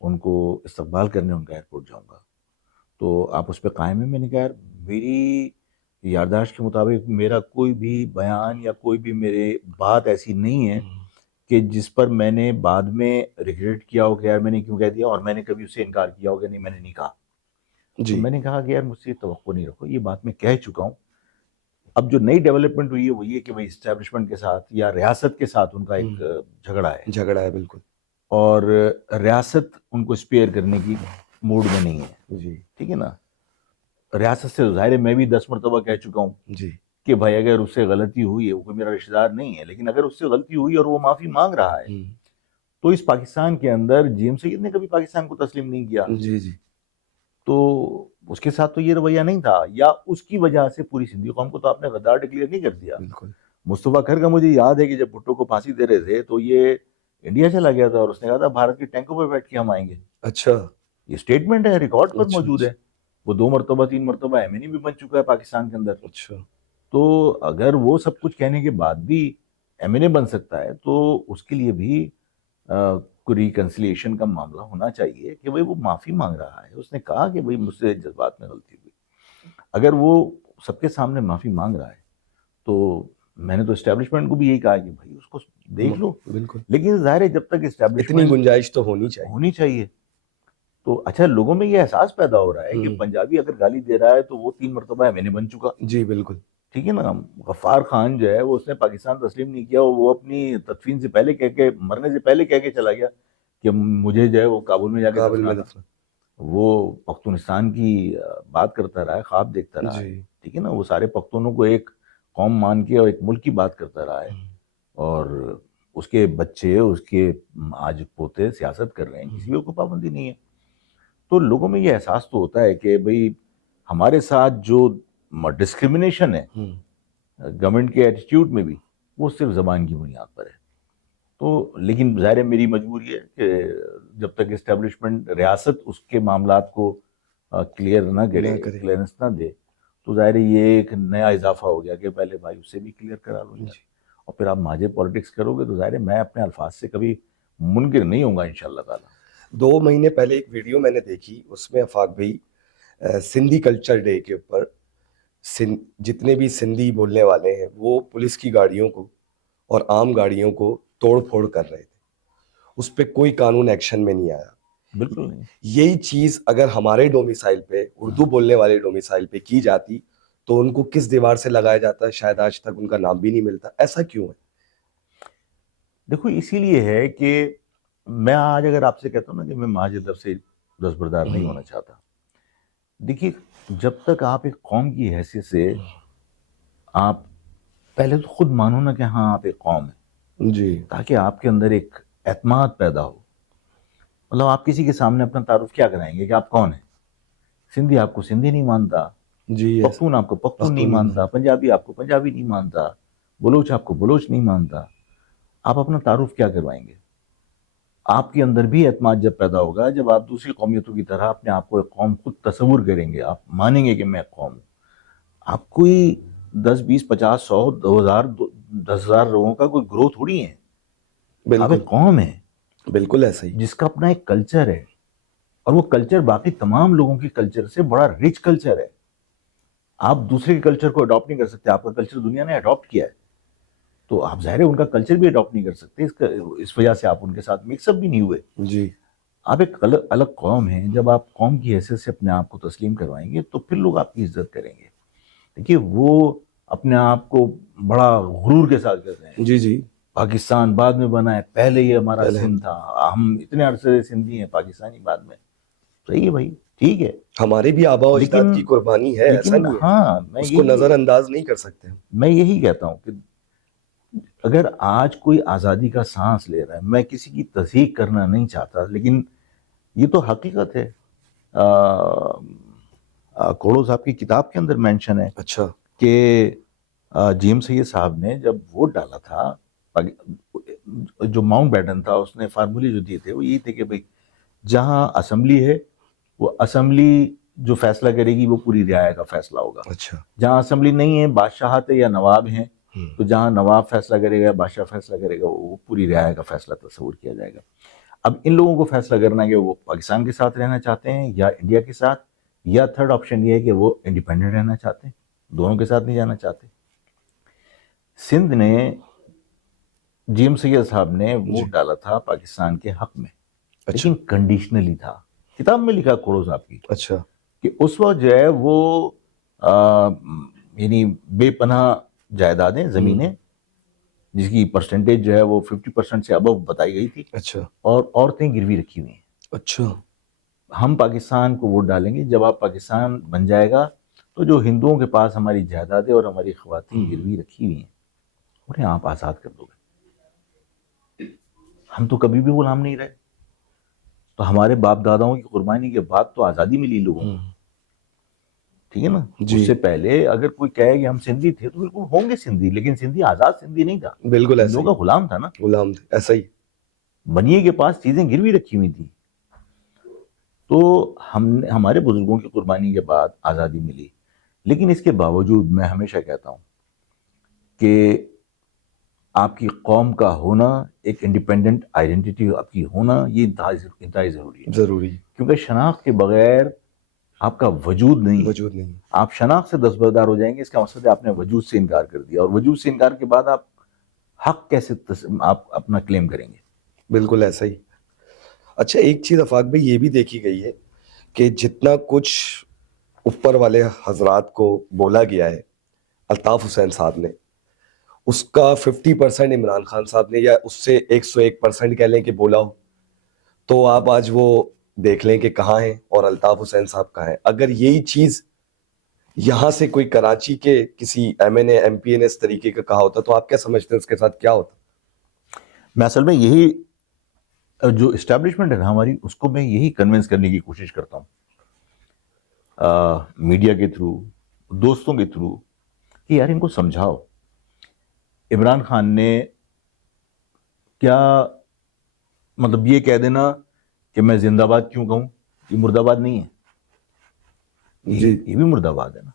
ان کو استقبال کرنے ان کا ایئرپورٹ جاؤں گا. تو آپ اس پہ قائم ہیں؟ میں نے کہا یار میری یادداشت کے مطابق میرا کوئی بھی بیان یا کوئی بھی میرے بات ایسی نہیں ہے کہ جس پر میں نے بعد میں ریگریٹ کیا ہو کہ یار میں نے کیوں کہہ دیا، اور میں نے کبھی اس سے انکار کیا ہو کہ نہیں میں نے نہیں کہا. تو جی میں نے کہا کہ یار مجھ سے توقع نہیں رکھو، یہ بات میں کہہ چکا ہوں. اب جو نئی ڈیولپمنٹ ہوئی ہے وہ یہ کہ بھائی اسٹیبلشمنٹ کے ساتھ یا ریاست کے ساتھ ان کا ایک جھگڑا ہے، جھگڑا ہے بالکل. اور ریاست ان کو اسپیئر کرنے کی موڈ میں نہیں ہے. جی ٹھیک ہے نا. ریاست سے ظاہر ہے میں بھی 10 مرتبہ کہہ چکا ہوں جی کہ بھائی اگر اس سے غلطی ہوئی ہے، وہ کوئی میرا رشتہ دار نہیں ہے، لیکن اگر اس سے غلطی ہوئی اور وہ معافی مانگ رہا ہے تو اس پاکستان کے اندر جی ایم سید نے کبھی پاکستان کو تسلیم نہیں کیا، جی جی تو اس کے ساتھ تو یہ رویہ نہیں تھا، یا اس کی وجہ سے پوری سندھی قوم کو تو آپ نے غدار ڈکلیئر نہیں کر دیا. بالکل. مصطفیٰ کھر کا مجھے یاد ہے کہ جب بھٹو کو پھانسی دے رہے تھے تو یہ انڈیا چلا گیا تھا اور اس نے کہا تھا بھارت کے ٹینکوں پہ بیٹھ کے ہم آئیں گے. اچھا یہ اسٹیٹمنٹ ہے، ریکارڈ پر اچھا موجود ہے. وہ 2 مرتبہ 3 مرتبہ ایم این ای بھی بن چکا ہے پاکستان کے اندر. اچھا تو اگر وہ سب کچھ کہنے کے بعد بھی ایم این اے بن سکتا ہے تو اس کے لیے بھی کوئی ریکنسلیشن کا معاملہ ہونا چاہیے کہ بھئی وہ معافی مانگ رہا ہے. اس نے کہا کہ بھئی مجھ سے جذبات میں غلطی ہوئی. اگر وہ سب کے سامنے معافی مانگ رہا ہے تو میں نے تو اسٹیبلشمنٹ کو بھی یہی کہا کہ بھئی اس کو دیکھ لو، بالکل. لیکن ظاہر ہے جب تک اتنی اسٹیبلشمنٹ گنجائش تو ہونی چاہیے. ہونی چاہیے. تو اچھا لوگوں میں یہ احساس پیدا ہو رہا ہے کہ پنجابی اگر گالی دے رہا ہے تو وہ 3 مرتبہ ایم این اے بن چکا. جی بالکل. ٹھیک ہے نا. غفار خان جو ہے وہ اس نے پاکستان تسلیم نہیں کیا، وہ اپنی تدفین سے پہلے کہہ کے، مرنے سے پہلے کہہ کے چلا گیا کہ مجھے جو ہے وہ کابل میں جا کے کابل میں دفنانا. دفن. وہ پختونستان کی بات کرتا رہا ہے، خواب دیکھتا رہا ہے. جی ٹھیک ہے نا. وہ سارے پختونوں کو ایک قوم مان کے اور ایک ملک کی بات کرتا رہا ہے، اور اس کے بچے، اس کے آج پوتے سیاست کر رہے ہیں، کسی کو پابندی نہیں ہے. تو لوگوں میں یہ احساس تو ہوتا ہے کہ بھئی ہمارے ساتھ جو ڈسکرمنیشن ہے گورنمنٹ کے ایٹیٹیوڈ میں بھی، وہ صرف زبان کی بنیاد پر ہے. تو لیکن ظاہر ہے میری مجبوری ہے کہ جب تک اسٹیبلشمنٹ ریاست اس کے معاملات کو کلیئر نہ کرے، کلیئرنس نہ دے، تو ظاہر ہے یہ ایک نیا اضافہ ہو گیا کہ پہلے بھائی اس سے بھی کلیئر کرا لو یار. اور پھر آپ مہاجر پالیٹکس کرو گے تو ظاہر ہے میں اپنے الفاظ سے کبھی منکر نہیں ہوں گا انشاءاللہ تعالیٰ. 2 مہینے پہلے ایک ویڈیو میں نے دیکھی، اس میں آفاق بھائی سندھی کلچر ڈے کے اوپر جتنے بھی سندھی بولنے والے ہیں وہ پولیس کی گاڑیوں کو اور عام گاڑیوں کو توڑ پھوڑ کر رہے تھے. اس پہ کوئی قانون ایکشن میں نہیں آیا. بالکل نہیں. یہی چیز اگر ہمارے ڈومیسائل پہ، اردو بولنے والے ڈومیسائل پہ کی جاتی تو ان کو کس دیوار سے لگایا جاتا، شاید آج تک ان کا نام بھی نہیں ملتا. ایسا کیوں ہے؟ دیکھو اسی لیے ہے کہ میں آج اگر آپ سے کہتا ہوں نا کہ میں مہاجر لفظ سے دستبردار نہیں ہونا چاہتا، دیکھیے جب تک آپ ایک قوم کی حیثیت سے آپ پہلے تو خود مانو نا کہ ہاں آپ ایک قوم ہیں، جی تاکہ آپ کے اندر ایک اعتماد پیدا ہو. مطلب آپ کسی کے سامنے اپنا تعارف کیا کرائیں گے کہ آپ کون ہیں؟ سندھی آپ کو سندھی نہیں مانتا، جی ایسا پختون آپ کو پختون نہیں پختون مانتا، پنجابی آپ کو پنجابی نہیں مانتا، بلوچ آپ کو بلوچ نہیں مانتا. آپ اپنا تعارف کیا کروائیں گے؟ آپ کے اندر بھی اعتماد جب پیدا ہوگا جب آپ دوسری قومیتوں کی طرح اپنے آپ کو ایک قوم خود تصور کریں گے، آپ مانیں گے کہ میں ایک قوم ہوں. آپ کوئی 10 20 50 100 2000 10,000 لوگوں کا کوئی گروہ تھوڑی ہے. آپ بالکل ایک قوم ہے بالکل ایسا ہی. جس کا اپنا ایک کلچر ہے، اور وہ کلچر باقی تمام لوگوں کی کلچر سے بڑا رچ کلچر ہے. آپ دوسرے کے کلچر کو اڈاپٹ نہیں کر سکتے. آپ کا کلچر دنیا نے اڈاپٹ کیا ہے، تو آپ ظاہر ہے ان کا کلچر بھی اڈاپٹ نہیں کر سکتے. اس وجہ سے آپ ان کے ساتھ مکس اپ بھی نہیں ہوئے. جی آپ ایک الگ قوم ہیں. جب آپ قوم کی حیثیت سے اپنے آپ کو تسلیم کروائیں گے تو پھر لوگ آپ کی عزت کریں گے. دیکھیے وہ اپنے آپ کو بڑا غرور کے ساتھ کہتے ہیں جی جی پاکستان بعد میں بنا ہے، پہلے یہ ہمارا پہلے سندھ تھا، ہم اتنے عرصے سے سندھی ہیں، پاکستانی بعد میں. صحیح ہے بھائی، ٹھیک ہے، ہمارے بھی آبا و اجداد لیکن کی قربانی ہے، ایسا نہیں ہے. ہاں اس کو نظر انداز نہیں کر سکتے. میں یہی کہتا ہوں کہ اگر آج کوئی آزادی کا سانس لے رہا ہے، میں کسی کی تصحیح کرنا نہیں چاہتا، لیکن یہ تو حقیقت ہے. کوڑو صاحب کی کتاب کے اندر مینشن ہے اچھا کہ جیم سید صاحب نے جب ووٹ ڈالا تھا، جو ماؤنٹ بیٹن تھا اس نے فارمولے جو دیے تھے وہ یہی تھے کہ بھئی جہاں اسمبلی ہے وہ اسمبلی جو فیصلہ کرے گی وہ پوری رعایا کا فیصلہ ہوگا. اچھا جہاں اسمبلی نہیں ہے، بادشاہت ہے یا نواب ہیں، تو جہاں نواب فیصلہ کرے گا، بادشاہ فیصلہ کرے گا، وہ پوری رعایا کا فیصلہ تصور کیا جائے گا. اب ان لوگوں کو فیصلہ کرنا ہے کہ وہ پاکستان کے ساتھ رہنا چاہتے ہیں یا انڈیا کے ساتھ، یا تھرڈ آپشن یہ ہے کہ وہ انڈیپینڈنٹ رہنا چاہتے ہیں، دونوں کے ساتھ نہیں جانا چاہتے. سندھ نے جیم سید صاحب نے ووٹ ڈالا تھا پاکستان کے حق میں، اچھا لیکن کنڈیشنلی تھا. کتاب میں لکھا کوڑو صاحب کی اچھا کہ اس وقت جو ہے وہ یعنی بے پناہ جائیدادیں، زمینیں جس کی پرسنٹیج جو ہے وہ 50% سے ابو بتائی گئی تھی، اچھا اور عورتیں گروی رکھی ہوئی ہیں. اچھا ہم پاکستان کو ووٹ ڈالیں گے، جب آپ پاکستان بن جائے گا تو جو ہندوؤں کے پاس ہماری جائیدادیں اور ہماری خواتین گروی رکھی ہوئی ہیں انہیں آپ آزاد کر دو گے. ہم تو کبھی بھی غلام نہیں رہے، تو ہمارے باپ داداؤں کی قربانی کے بعد تو آزادی ملی لوگوں کو، ٹھیک ہے نا. جی اس سے پہلے اگر کوئی کہے کہ ہم سندھی تھے تو بالکل ہوں گے سندھی، لیکن سندھی آزاد سندھی نہیں تھا، بالکل ایسا ہندوؤں ہی. کا غلام تھا نا. غلام تھے ایسا ہی. بنیے کے پاس چیزیں گروی رکھی ہوئی تھیں. تو ہمارے بزرگوں کی قربانی کے بعد آزادی ملی. لیکن اس کے باوجود میں ہمیشہ کہتا ہوں کہ آپ کی قوم کا ہونا، ایک انڈیپینڈنٹ آئیڈینٹی آپ کی ہونا، یہ انتہائی ضروری ہے. ضروری کیونکہ شناخت کے بغیر آپ کا وجود نہیں ہے. وجود نہیں. آپ شناخت سے دستبردار ہو جائیں گے، اس کا مقصد ہے آپ نے وجود سے انکار کر دیا، اور وجود سے انکار کے بعد آپ حق کیسے آپ اپنا کلیم کریں گے؟ بالکل ایسا ہی. اچھا ایک چیز آفاق بھائی یہ بھی دیکھی گئی ہے کہ جتنا کچھ اوپر والے حضرات کو بولا گیا ہے الطاف حسین صاحب نے، اس کا 50% عمران خان صاحب نے، یا اس سے 101% کہہ لیں کہ بولا ہو، تو آپ آج وہ دیکھ لیں کہ کہاں ہیں اور الطاف حسین صاحب کہاں ہیں. اگر یہی چیز یہاں سے کوئی کراچی کے کسی M N A M P نے اس طریقے کا کہا ہوتا تو آپ کیا سمجھتے ہیں اس کے ساتھ کیا ہوتا؟ میں اصل میں یہی جو اسٹیبلشمنٹ ہے نا ہماری، اس کو میں یہی کنونس کرنے کی کوشش کرتا ہوں میڈیا کے تھرو، دوستوں کے تھرو، کہ یار ان کو سمجھاؤ. عمران خان نے کیا مطلب یہ کہہ دینا کہ میں زندہ باد کیوں کہوں؟ یہ مرد آباد نہیں ہے، یہ بھی مرد آباد ہے نا.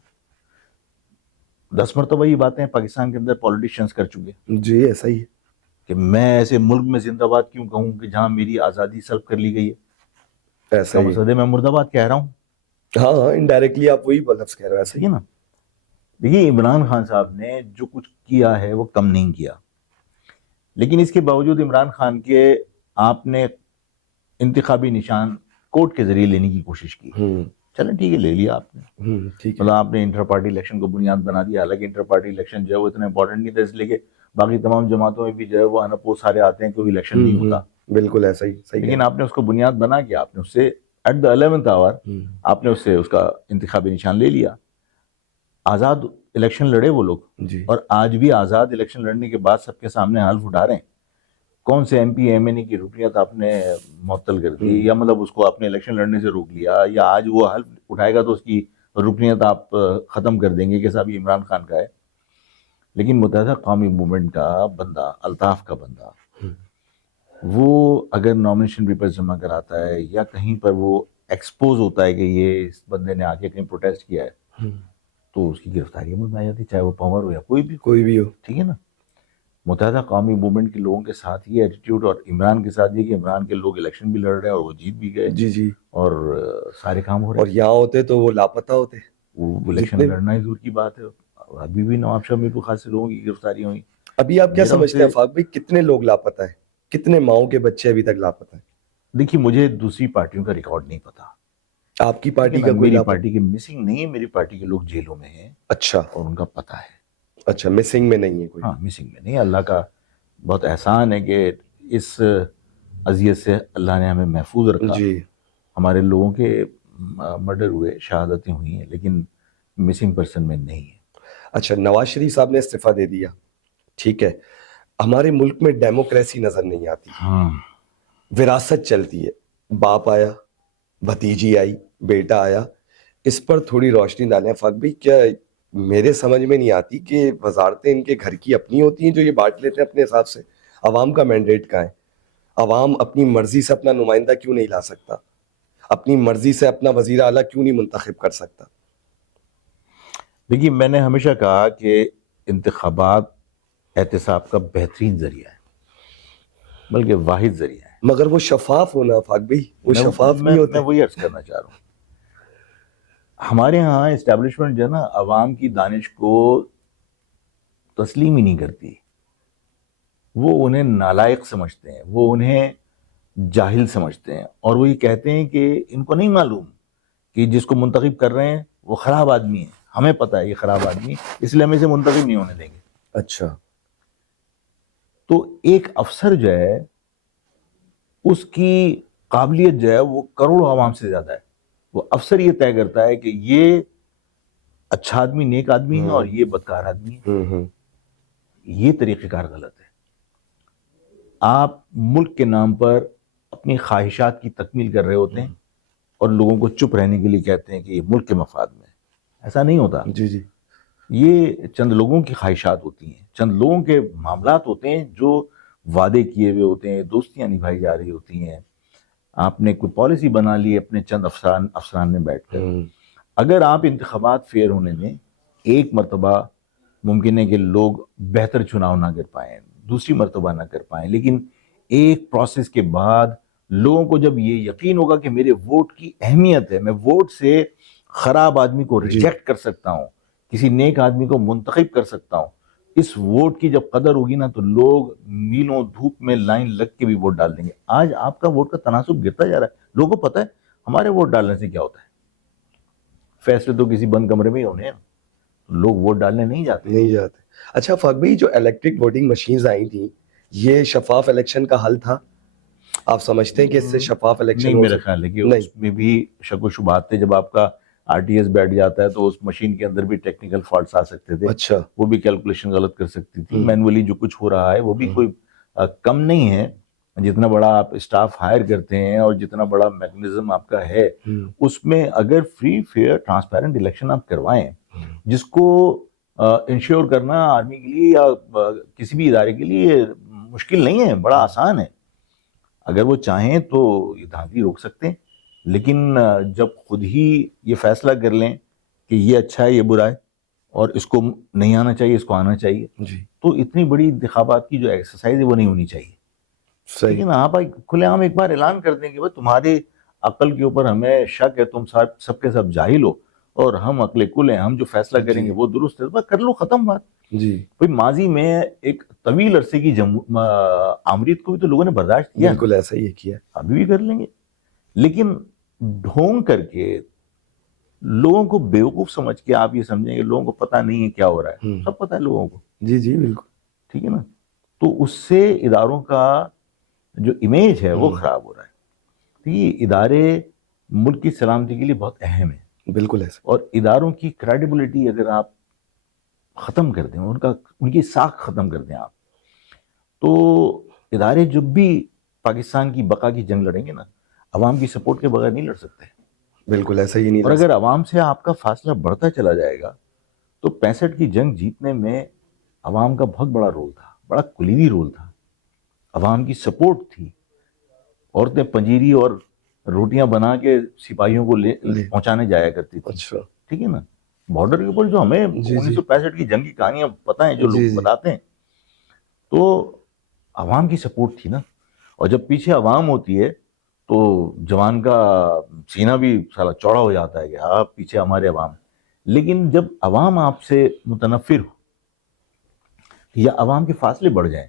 10 مرتبہ یہ باتیں پاکستان کے اندر پولیٹیشنز کر چکے جی ایسا ہی ہے کہ میں ایسے ملک میں زندہ باد کیوں کہوں کہ جہاں میری آزادی سلب کر لی گئی ہے. اس ایسا کا ہی. مقصد ہے میں مرد آباد کہہ رہا ہوں. ہاں ہاں انڈائریکٹلی آپ وہی لفظ کہہ رہے ہیں. ایسا ٹھیک ہی ہے نا. دیکھیے عمران خان صاحب نے جو کچھ کیا ہے وہ کم نہیں کیا، لیکن اس کے باوجود عمران خان کے آپ نے انتخابی نشان کورٹ کے ذریعے لینے کی کوشش کی. چلیں ٹھیک ہے، لے لیا آپ نے. ٹھیک ہے. مطلب آپ نے انٹر پارٹی الیکشن کو بنیاد بنا دیا. حالانکہ انٹر پارٹی الیکشن جو ہے وہ اتنا امپورٹنٹ نہیں تھا، اس لیے کہ باقی تمام جماعتوں میں بھی جو ہے وہ انپوز سارے آتے ہیں، کوئی الیکشن نہیں ہوتا. بالکل ایسا ہی صحیح لیکن آپ نے اس کو بنیاد بنا کے آپ نے اس سے ایٹ دا 11th آور ہے. آپ نے اس سے اس کا انتخابی نشان لے لیا. آزاد الیکشن لڑے وہ لوگ, جی اور آج بھی آزاد الیکشن لڑنے کے بعد سب کے سامنے حلف اٹھا رہے ہیں. کون سے ایم پی ایم این ای کی رکنیت آپ نے معطل کر دی, یا مطلب اس کو آپ نے الیکشن لڑنے سے روک لیا, یا آج وہ حلف اٹھائے گا تو اس کی رکنیت آپ ختم کر دیں گے کہ صاحب یہ عمران خان کا ہے. لیکن متحدہ قومی موومنٹ کا بندہ, الطاف کا بندہ, وہ اگر نامنیشن پیپر جمع کراتا ہے یا کہیں پر وہ ایکسپوز ہوتا ہے کہ یہ اس بندے نے آ کے کہیں پروٹیسٹ کیا ہے, تو اس کی گرفتاری عمل میں آ جاتی, چاہے وہ پاور ہو یا کوئی بھی ہو. ٹھیک ہے نا. متحدہ قومی موومنٹ کے لوگوں کے ساتھ یہ ایٹیٹیوڈ, اور عمران کے ساتھ یہ کہ عمران کے لوگ الیکشن بھی لڑ رہے ہیں اور وہ جیت بھی گئے, جی جی, اور سارے کام ہو رہے اور ہیں. یہاں ہوتے تو وہ لاپتہ ہوتے. وہ الیکشن لڑنا ہی دور کی بات ہے. ابھی بھی نواب شاہ میر خاص سے لوگوں کی گرفتاری ہوئی. ابھی آپ کیا میرا سمجھتے ہیں فاق بھائی, کتنے لوگ لاپتہ ہیں, کتنے ماؤں کے بچے ابھی تک لاپتہ ہیں؟ دیکھیے مجھے دوسری پارٹیوں کا ریکارڈ نہیں پتا. آپ کی پارٹی کا کوئی میری لاپتہ؟ پارٹی کے مسنگ نہیں ہے, میری پارٹی کے لوگ جیلوں میں ہیں اچھا اور ان کا پتہ ہے. اچھا, مسنگ میں نہیں ہے کوئی؟ ہاں مسنگ میں نہیں. اللہ کا بہت احسان ہے کہ اس اذیت سے اللہ نے ہمیں محفوظ رکھا. جی ہمارے لوگوں کے مرڈر ہوئے, شہادتیں ہوئی ہیں, لیکن مسنگ پرسن میں نہیں ہے. اچھا, نواز شریف صاحب نے استعفیٰ دے دیا, ٹھیک ہے, ہمارے ملک میں ڈیموکریسی نظر نہیں آتی, ہاں وراثت چلتی ہے, باپ آیا, بھتیجی آئی, بیٹا آیا, اس پر تھوڑی روشنی ڈالیں فاق بھائی. کیا میرے سمجھ میں نہیں آتی کہ وزارتیں ان کے گھر کی اپنی ہوتی ہیں جو یہ بانٹ لیتے ہیں اپنے حساب سے؟ عوام کا مینڈیٹ کہاں ہے؟ عوام اپنی مرضی سے اپنا نمائندہ کیوں نہیں لا سکتا؟ اپنی مرضی سے اپنا وزیر اعلیٰ کیوں نہیں منتخب کر سکتا؟ دیکھیے میں نے ہمیشہ کہا کہ انتخابات احتساب کا بہترین ذریعہ ہے, بلکہ واحد ذریعہ ہے. مگر وہ شفاف ہونا فاق بھائی, وہ شفاف نہیں ہوتے. میں وہی عرض کرنا چاہ رہا ہوں. ہمارے ہاں اسٹیبلشمنٹ جو ہے نا, عوام کی دانش کو تسلیم ہی نہیں کرتی. وہ انہیں نالائق سمجھتے ہیں, وہ انہیں جاہل سمجھتے ہیں, اور وہ یہ کہتے ہیں کہ ان کو نہیں معلوم کہ جس کو منتخب کر رہے ہیں وہ خراب آدمی ہے. ہمیں پتہ ہے یہ خراب آدمی ہے, اس لیے ہم اسے منتخب نہیں ہونے دیں گے. اچھا, تو ایک افسر جو ہے اس کی قابلیت جو ہے وہ کروڑوں عوام سے زیادہ ہے. وہ افسر یہ طے کرتا ہے کہ یہ اچھا آدمی, نیک آدمی ہے, اور یہ بدکار آدمی ہے. یہ طریقہ کار غلط ہے. آپ ملک کے نام پر اپنی خواہشات کی تکمیل کر رہے ہوتے ہیں اور لوگوں کو چپ رہنے کے لیے کہتے ہیں کہ یہ ملک کے مفاد میں ہے. ایسا نہیں ہوتا. جی جی, یہ چند لوگوں کی خواہشات ہوتی ہیں, چند لوگوں کے معاملات ہوتے ہیں جو وعدے کیے ہوئے ہوتے ہیں, دوستیاں نبھائی جا رہی ہوتی ہیں. آپ نے کوئی پالیسی بنا لی اپنے چند افسران میں بیٹھ کر. اگر آپ انتخابات فیئر ہونے دیں, ایک مرتبہ ممکن ہے کہ لوگ بہتر چناؤ نہ کر پائیں, دوسری مرتبہ نہ کر پائیں, لیکن ایک پروسیس کے بعد لوگوں کو جب یہ یقین ہوگا کہ میرے ووٹ کی اہمیت ہے, میں ووٹ سے خراب آدمی کو ریجیکٹ کر سکتا ہوں, کسی نیک آدمی کو منتخب کر سکتا ہوں, اس ووٹ کی جب قدر ہوگی نا, تو لوگ میلوں دھوپ میں لائن لگ کے بھی ووٹ ڈال دیں گے. آج آپ کا ووٹ کا تناسب گرتا جا رہا ہے. لوگوں کو پتہ ہے ہمارے ووٹ ڈالنے سے کیا ہوتا ہے. فیصلے تو کسی بند کمرے میں ہی ہونے ہیں, لوگ ووٹ ڈالنے نہیں جاتے. اچھا فاق بھائی, جو الیکٹرک ووٹنگ مشینز آئی تھیں, یہ شفاف الیکشن کا حل تھا؟ آپ سمجھتے ہیں کہ اس سے شفاف الیکشن نہیں, ہو میرا خیال ہے کہ اس میں بھی شک و شبہات تھے. جب آپ کا آر ٹی ایس بیٹھ جاتا ہے تو اس مشین کے اندر بھی ٹیکنیکل فالٹس آ سکتے تھے. اچھا, وہ بھی کیلکولیشن غلط کر سکتی تھی. مینولی جو کچھ ہو رہا ہے وہ بھی کوئی کم نہیں ہے. جتنا بڑا آپ اسٹاف ہائر کرتے ہیں اور جتنا بڑا میکنزم آپ کا ہے, اس میں اگر فری فیئر ٹرانسپیرنٹ الیکشن آپ کروائیں, جس کو انشور کرنا آدمی کے لیے یا کسی بھی ادارے کے لیے مشکل نہیں ہے, بڑا آسان ہے. اگر وہ چاہیں تو یہ دھاندلی روک سکتے ہیں, لیکن جب خود ہی یہ فیصلہ کر لیں کہ یہ اچھا ہے, یہ برا ہے, اور اس کو نہیں آنا چاہیے, اس کو آنا چاہیے, تو اتنی بڑی انتخابات کی جو ایکسرسائز ہے وہ نہیں ہونی چاہیے. لیکن آپ کھلے عام ایک بار اعلان کر دیں کہ تمہاری عقل کے اوپر ہمیں شک ہے, تم سب کے سب جاہل ہو, اور ہم عقل کل ہیں, ہم جو فیصلہ کریں گے وہ درست ہے, کر لو, ختم بات. بھئی ماضی میں ایک طویل عرصے کی آمریت کو بھی تو لوگوں نے برداشت کیا. بالکل ایسا ہی کیا, ابھی بھی کر لیں گے. لیکن ڈھونگ کر کے لوگوں کو بیوقوف سمجھ کے آپ یہ سمجھیں کہ لوگوں کو پتہ نہیں ہے کیا ہو رہا ہے. سب پتہ ہے لوگوں کو. جی جی بالکل, ٹھیک ہے نا. تو اس سے اداروں کا جو امیج ہے وہ خراب ہو رہا ہے. تو یہ ادارے ملک کی سلامتی کے لیے بہت اہم ہیں. بالکل ایسا. اور اداروں کی کریڈیبلٹی اگر آپ ختم کر دیں, ان کی ساکھ ختم کر دیں آپ, تو ادارے جب بھی پاکستان کی بقا کی جنگ لڑیں گے نا, عوام کی سپورٹ کے بغیر نہیں لڑ سکتے. بالکل ایسا ہی نہیں. اور اگر عوام سے آپ کا فاصلہ بڑھتا چلا جائے گا تو 65 کی جنگ جیتنے میں عوام کا بہت بڑا رول تھا, بڑا کلیدی رول تھا. عوام کی سپورٹ تھی. عورتیں پنجیری اور روٹیاں بنا کے سپاہیوں کو پہنچانے جایا کرتی تھی. اچھا. ٹھیک ہے نا, بارڈر کے اوپر جو ہمیں 1965 کی جنگ کی کہانیاں پتہ ہیں, جو لوگ بتاتے ہیں, تو عوام کی سپورٹ تھی نا. اور جب پیچھے عوام ہوتی ہے تو جوان کا سینہ بھی سارا چوڑا ہو جاتا ہے کہ آپ پیچھے ہمارے عوام. لیکن جب عوام آپ سے متنفر ہو یا عوام کے فاصلے بڑھ جائیں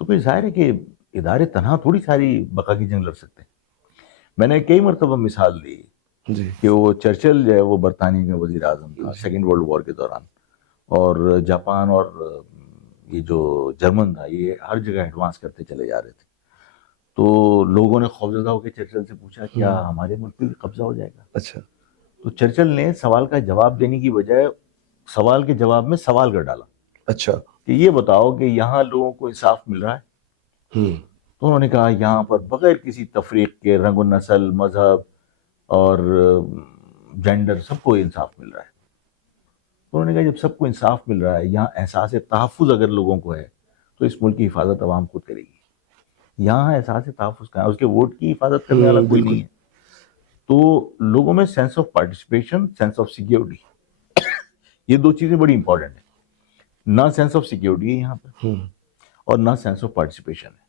تو پھر ظاہر ہے کہ ادارے تنہا تھوڑی ساری بقا کی جنگ لڑ سکتے ہیں. میں نے کئی مرتبہ مثال دی کہ وہ چرچل جو ہے وہ برطانیہ کا وزیر اعظم تھا سیکنڈ ورلڈ وار کے دوران, اور جاپان اور یہ جو جرمن تھا یہ ہر جگہ ایڈوانس کرتے چلے جا رہے تھے. تو لوگوں نے خوفزدہ ہو کے چرچل سے پوچھا کیا ہمارے ملک پہ بھی قبضہ ہو جائے گا. اچھا. تو چرچل نے سوال کا جواب دینے کی بجائے سوال کے جواب میں سوال کر ڈالا. اچھا. کہ یہ بتاؤ کہ یہاں لوگوں کو انصاف مل رہا ہے؟ تو انہوں نے کہا یہاں پر بغیر کسی تفریق کے رنگ و نسل, مذہب اور جینڈر سب کو انصاف مل رہا ہے. انہوں نے کہا جب سب کو انصاف مل رہا ہے, یہاں احساس تحفظ اگر لوگوں کو ہے تو اس ملک کی حفاظت عوام خود کرے گی. یہاں احساس تحفظ کا ہے, اس کے ووٹ کی حفاظت کرنے والا کوئی نہیں ہے. تو لوگوں میں sense of participation, sense of security, یہ دو چیزیں بڑی امپورٹنٹ ہیں. نہ سینس آف سیکیورٹی ہے یہاں پہ اور نہ سینس آف پارٹیسپیشن ہے.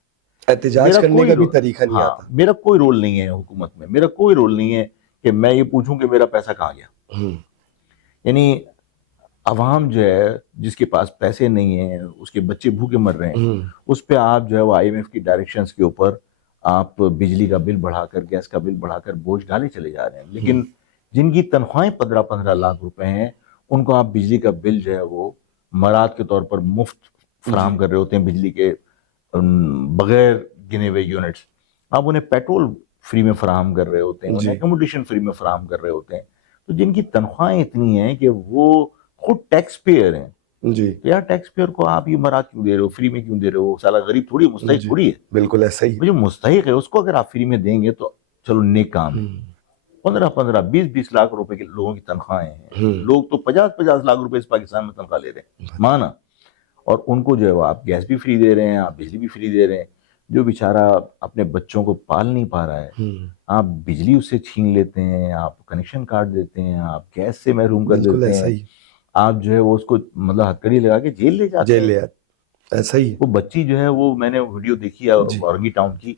احتجاج کرنے کا بھی طریقہ نہیں آتا. میرا کوئی رول نہیں ہے حکومت میں, میرا کوئی رول نہیں ہے کہ میں یہ پوچھوں کہ میرا پیسہ کہاں گیا. یعنی عوام جو ہے جس کے پاس پیسے نہیں ہیں, اس کے بچے بھوکے مر رہے ہیں, اس پہ آپ جو ہے وہ IMF کی ڈائریکشنز کے اوپر آپ بجلی کا بل بڑھا کر, گیس کا بل بڑھا کر بوجھ ڈالے چلے جا رہے ہیں. لیکن جن کی تنخواہیں 15-15 لاکھ روپے ہیں ان کو آپ بجلی کا بل جو ہے وہ مراد کے طور پر مفت فراہم کر رہے ہوتے ہیں, بجلی کے بغیر گنے ہوئے یونٹس. آپ انہیں پیٹرول فری میں فراہم کر رہے ہوتے ہیں, انہیں ایکوموڈیشن فری میں فراہم کر رہے ہوتے ہیں. تو جن کی تنخواہیں اتنی ہیں کہ وہ خود ٹیکس پیئر ہیں, تو یار ٹیکس پیئر کو آپ یہ مراد کیوں دے رہے ہو, فری میں کیوں دے رہے ہو؟ سالہ غریب تھوڑی, مستحق تھوڑی ہے. بالکل ایسا ہی. جو مستحق ہے اس کو اگر آپ فری میں دیں گے تو چلو نیک کام ہے. 15-15, 20-20 لاکھ روپے کے لوگوں کی تنخواہیں ہیں. لوگ تو 50-50 لاکھ روپے اس پاکستان میں تنخواہ لے رہے ہیں, مانا. اور ان کو جو ہے وہ آپ گیس بھی فری دے رہے ہیں, آپ بجلی بھی فری دے رہے ہیں. جو بیچارہ اپنے بچوں کو پال نہیں پا رہا ہے, آپ بجلی اس سے چھین لیتے ہیں, آپ کنیکشن کاٹ دیتے ہیں, آپ گیس سے محروم کر دیتے ہیں, آپ جو ہے وہ اس کو مطلب ہتھکڑی لگا کے جیل لے جاتے ہیں. ایسا ہی. وہ بچی جو ہے وہ میں نے ویڈیو دیکھی ہے اورنگی ٹاؤن کی,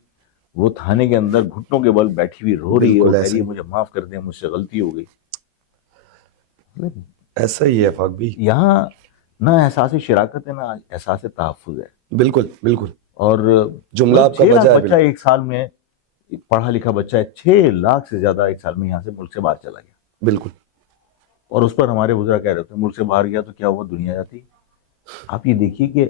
وہ تھانے کے اندر گھٹنوں کے بل بیٹھی ہوئی رو رہی ہے, وہ کہہ رہی ہے مجھے معاف کر دیں, مجھ سے غلطی ہو گئی. ایسا ہی ہے فاق بھی. یہاں نہ احساس شراکت ہے نہ احساس تحفظ ہے. بالکل بالکل. اور جملہ آپ کا 6 لاکھ بجا ہے. بچہ ایک سال میں, پڑھا لکھا بچہ ہے, 6 لاکھ سے زیادہ ایک سال میں یہاں سے ملک سے باہر چلا گیا. بالکل. اور اس پر ہمارے وزراء کہہ رہے تھے ملک سے باہر گیا تو کیا ہوا, دنیا جاتی. آپ یہ دیکھیے کہ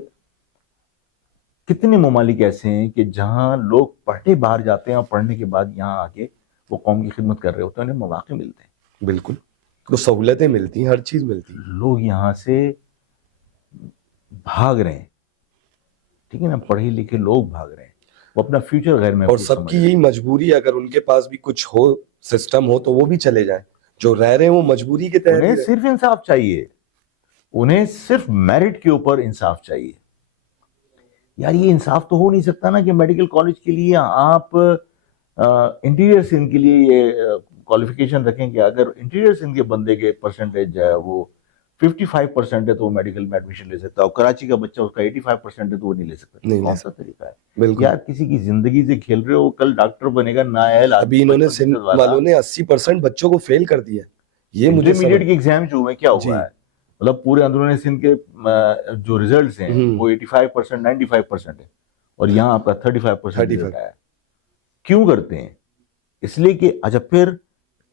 کتنے ممالک ایسے ہیں کہ جہاں لوگ پڑھنے باہر جاتے ہیں اور پڑھنے کے بعد یہاں آ کے وہ قوم کی خدمت کر رہے ہوتے ہیں, انہیں مواقع ملتے ہیں. بالکل, تو سہولتیں ملتی ہیں, ہر چیز ملتی ہے. لوگ یہاں سے بھاگ رہے ہیں, ٹھیک ہے نا, پڑھے لکھے لوگ بھاگ رہے ہیں, وہ اپنا فیوچر غیر محفوظ اور سب کی یہی مجبوری ہے, اگر ان کے پاس بھی کچھ ہو, سسٹم ہو, تو وہ بھی چلے جائیں. جو رہ رہے ہیں وہ مجبوری کے تحت. انہیں صرف انصاف چاہیے, انہیں صرف میرٹ کے اوپر انصاف چاہیے. یار یہ انصاف تو ہو نہیں سکتا نا کہ میڈیکل کالج کے لیے آپ انٹیریئر سندھ کے لیے یہ کوالیفیکیشن رکھیں کہ اگر انٹیریئر سندھ کے بندے کے پرسنٹیج جو ہے وہ 55% ہے تو وہ میڈیکل میں ایڈمیشن لے سکتا ہے, اور کراچی کا بچہ اس کا 85% ہے تو وہ نہیں لے سکتا. کون سا طریقہ ہے یار؟ کسی کی زندگی سے کھیل رہے ہو, کل ڈاکٹر بنے گا نااہل. ابھی انہوں نے سندھ والوں نے 80% بچوں کو فیل کر دیا. یہ مجھے انٹرمیڈیٹ کے ایگزام جو ہوئے کیا ہوا ہے, مطلب پورے اندرون سندھ کے جو ریزلٹس ہیں وہ 85% 95% ہے, اور یہاں آپ کا 35% رزلٹ آیا. کیوں کرتے ہیں؟ اس لیے کہ اچھا پھر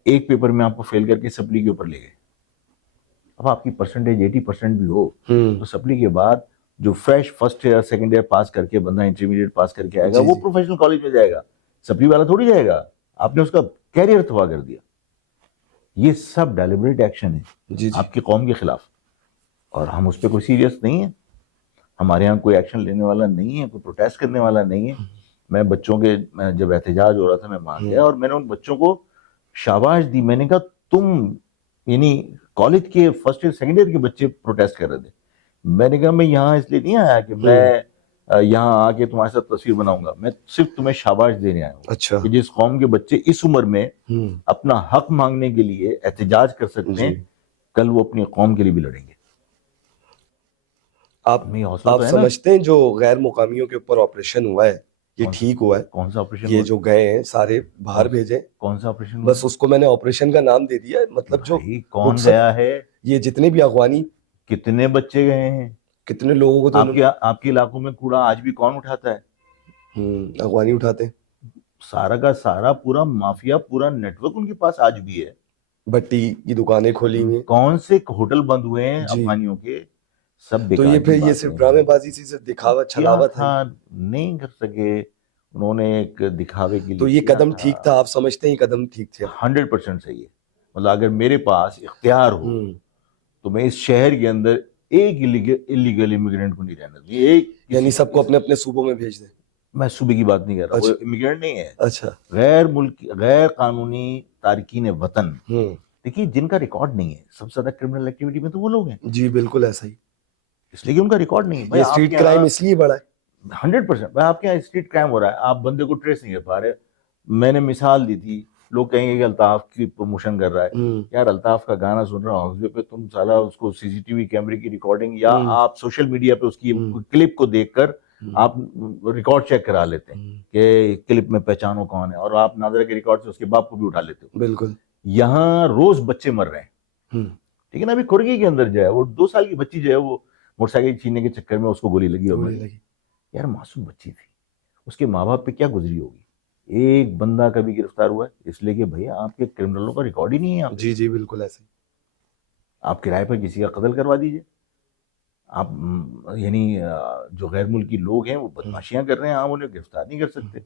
ایک پیپر میں آپ کو فیل کر کے سپلی کے اوپر لے گئے. اب آپ کی پرسنٹیج 80% بھی ہو تو سپلی کے بعد جو fresh first year second year pass کر کے بندہ انٹرمیڈیٹ پاس کر کے آئے گا جی وہ جی پروفیشنل کالج میں جائے گا, سپلی والا تھوڑی جائے گا. آپ نے اس کا کیریئر تباہ کر دیا. یہ سب ڈیلیبریٹ ایکشن ہے جی جی آپ کی قوم کے خلاف, اور ہم اس پہ کوئی سیریس نہیں ہے. ہمارے یہاں کوئی ایکشن لینے والا نہیں ہے, کوئی پروٹیسٹ کرنے والا نہیں ہے. میں بچوں کے جب احتجاج ہو رہا تھا میں وہاں گیا اور میں نے ان بچوں کو شاباش دی. میں نے کہا تم یعنی کالج کے فرسٹ ایئر سیکنڈ ایئر کے بچے پروٹیسٹ کر رہے تھے. میں نے کہا میں یہاں اس لیے نہیں آیا کہ میں یہاں آ کے تمہارے ساتھ تصویر بناؤں گا, میں صرف تمہیں شاباش دینے آیا ہوں اچھا کہ جس قوم کے بچے اس عمر میں اپنا حق مانگنے کے لیے احتجاج کر سکتے ہیں, کل وہ اپنی قوم کے لیے بھی لڑیں گے. آپ ہمیں حوصلہ آپ تو ہے نا. سمجھتے ہیں جو غیر مقامیوں کے اوپر آپریشن ہوا ہے یہ ٹھیک ہوا ہے؟ کون سا آپریشن؟ یہ جو گئے ہیں سارے باہر بھیجے, کون سا آپریشن؟ بس اس کو میں نے آپریشن کا نام دے دیا ہے. مطلب جو کون گیا ہے, یہ جتنے بھی افغانی, کتنے بچے گئے ہیں, کتنے لوگوں کو تو آپ کے علاقوں میں کوڑا آج بھی کون اٹھاتا ہے؟ افغانی اٹھاتے ہیں. سارا کا سارا پورا مافیا, پورا نیٹ ورک ان کے پاس آج بھی ہے. بھٹی کی دکانیں کھولی ہوئی ہیں, کون سے ہوٹل بند ہوئے ہیں افغانیوں کے, سب تو بیکار یہ کی پھر یہ باتیں صرف ہیں. ڈرامے بازی سی, صرف دکھاوا چھلاوا تھا, نہیں کر سکے انہوں نے ایک دکھاوے کے لیے. تو یہ قدم ٹھیک تھا؟ آپ سمجھتے ہیں یہ قدم ٹھیک تھا؟ 100% صحیح ہے. مطلب اگر میرے پاس اختیار ہو تو میں اس شہر کے اندر ایک الیگل امیگرینٹ کو نہیں رہنے دوں. ایک یعنی سب کو اپنے اپنے صوبوں میں بھیج دیں. میں صوبے کی بات نہیں کر رہا, وہ امیگرینٹ نہیں ہے. اچھا, غیر قانونی تارکین وطن, دیکھیے جن کا ریکارڈ نہیں ہے, سب سے زیادہ کرمنل ایکٹیویٹی میں تو وہ لوگ ہیں. جی بالکل ایسا ہی, اس لیے کہ ان کا ریکارڈ نہیں ہے. یہ اسٹریٹ کرائم اس لیے بڑھا ہے. 100% بھائی آپ کے یہاں اسٹریٹ کرائم ہو رہا ہے, آپ بندے کو ٹریس نہیں کر پا رہے. میں نے مثال دی تھی, لوگ کہیں گے کہ الطاف کی پروموشن کر رہا ہے. یار الطاف کا گانا سن رہا ہوں پہ تم سالا اس کو سی سی ٹی وی کیمرے کی ریکارڈنگ یا آپ سوشل میڈیا پہ اس کی کلپ کو دیکھ کر آپ ریکارڈ چیک کرا لیتے ہیں کہ کلپ میں پہچانو کون ہے, اور آپ نادرہ کے ریکارڈ سے اس کے باپ کو بھی اٹھا لیتے ہو. بالکل. یہاں روز بچے مر رہے ہیں, ٹھیک ہے نا. ابھی کھڑکی کے اندر جو ہے وہ 2 سال کی بچی جو ہے وہ موٹر سائیکل چھیننے کے چکر میں اس کو گولی لگی ہوگی. یار معصوم بچی تھی, اس کے ماں باپ پہ کیا گزری ہوگی. ایک بندہ کبھی گرفتار ہوا ہے اس لیے کہ بھیا آپ کے کرمنلوں کا ریکارڈ ہی نہیں ہے. جی جی بالکل ایسے. آپ کرائے پر کسی کا قتل کروا دیجئے. آپ یعنی جو غیر ملکی لوگ ہیں وہ بدماشیاں کر رہے ہیں, آپ انہیں گرفتار نہیں کر سکتے.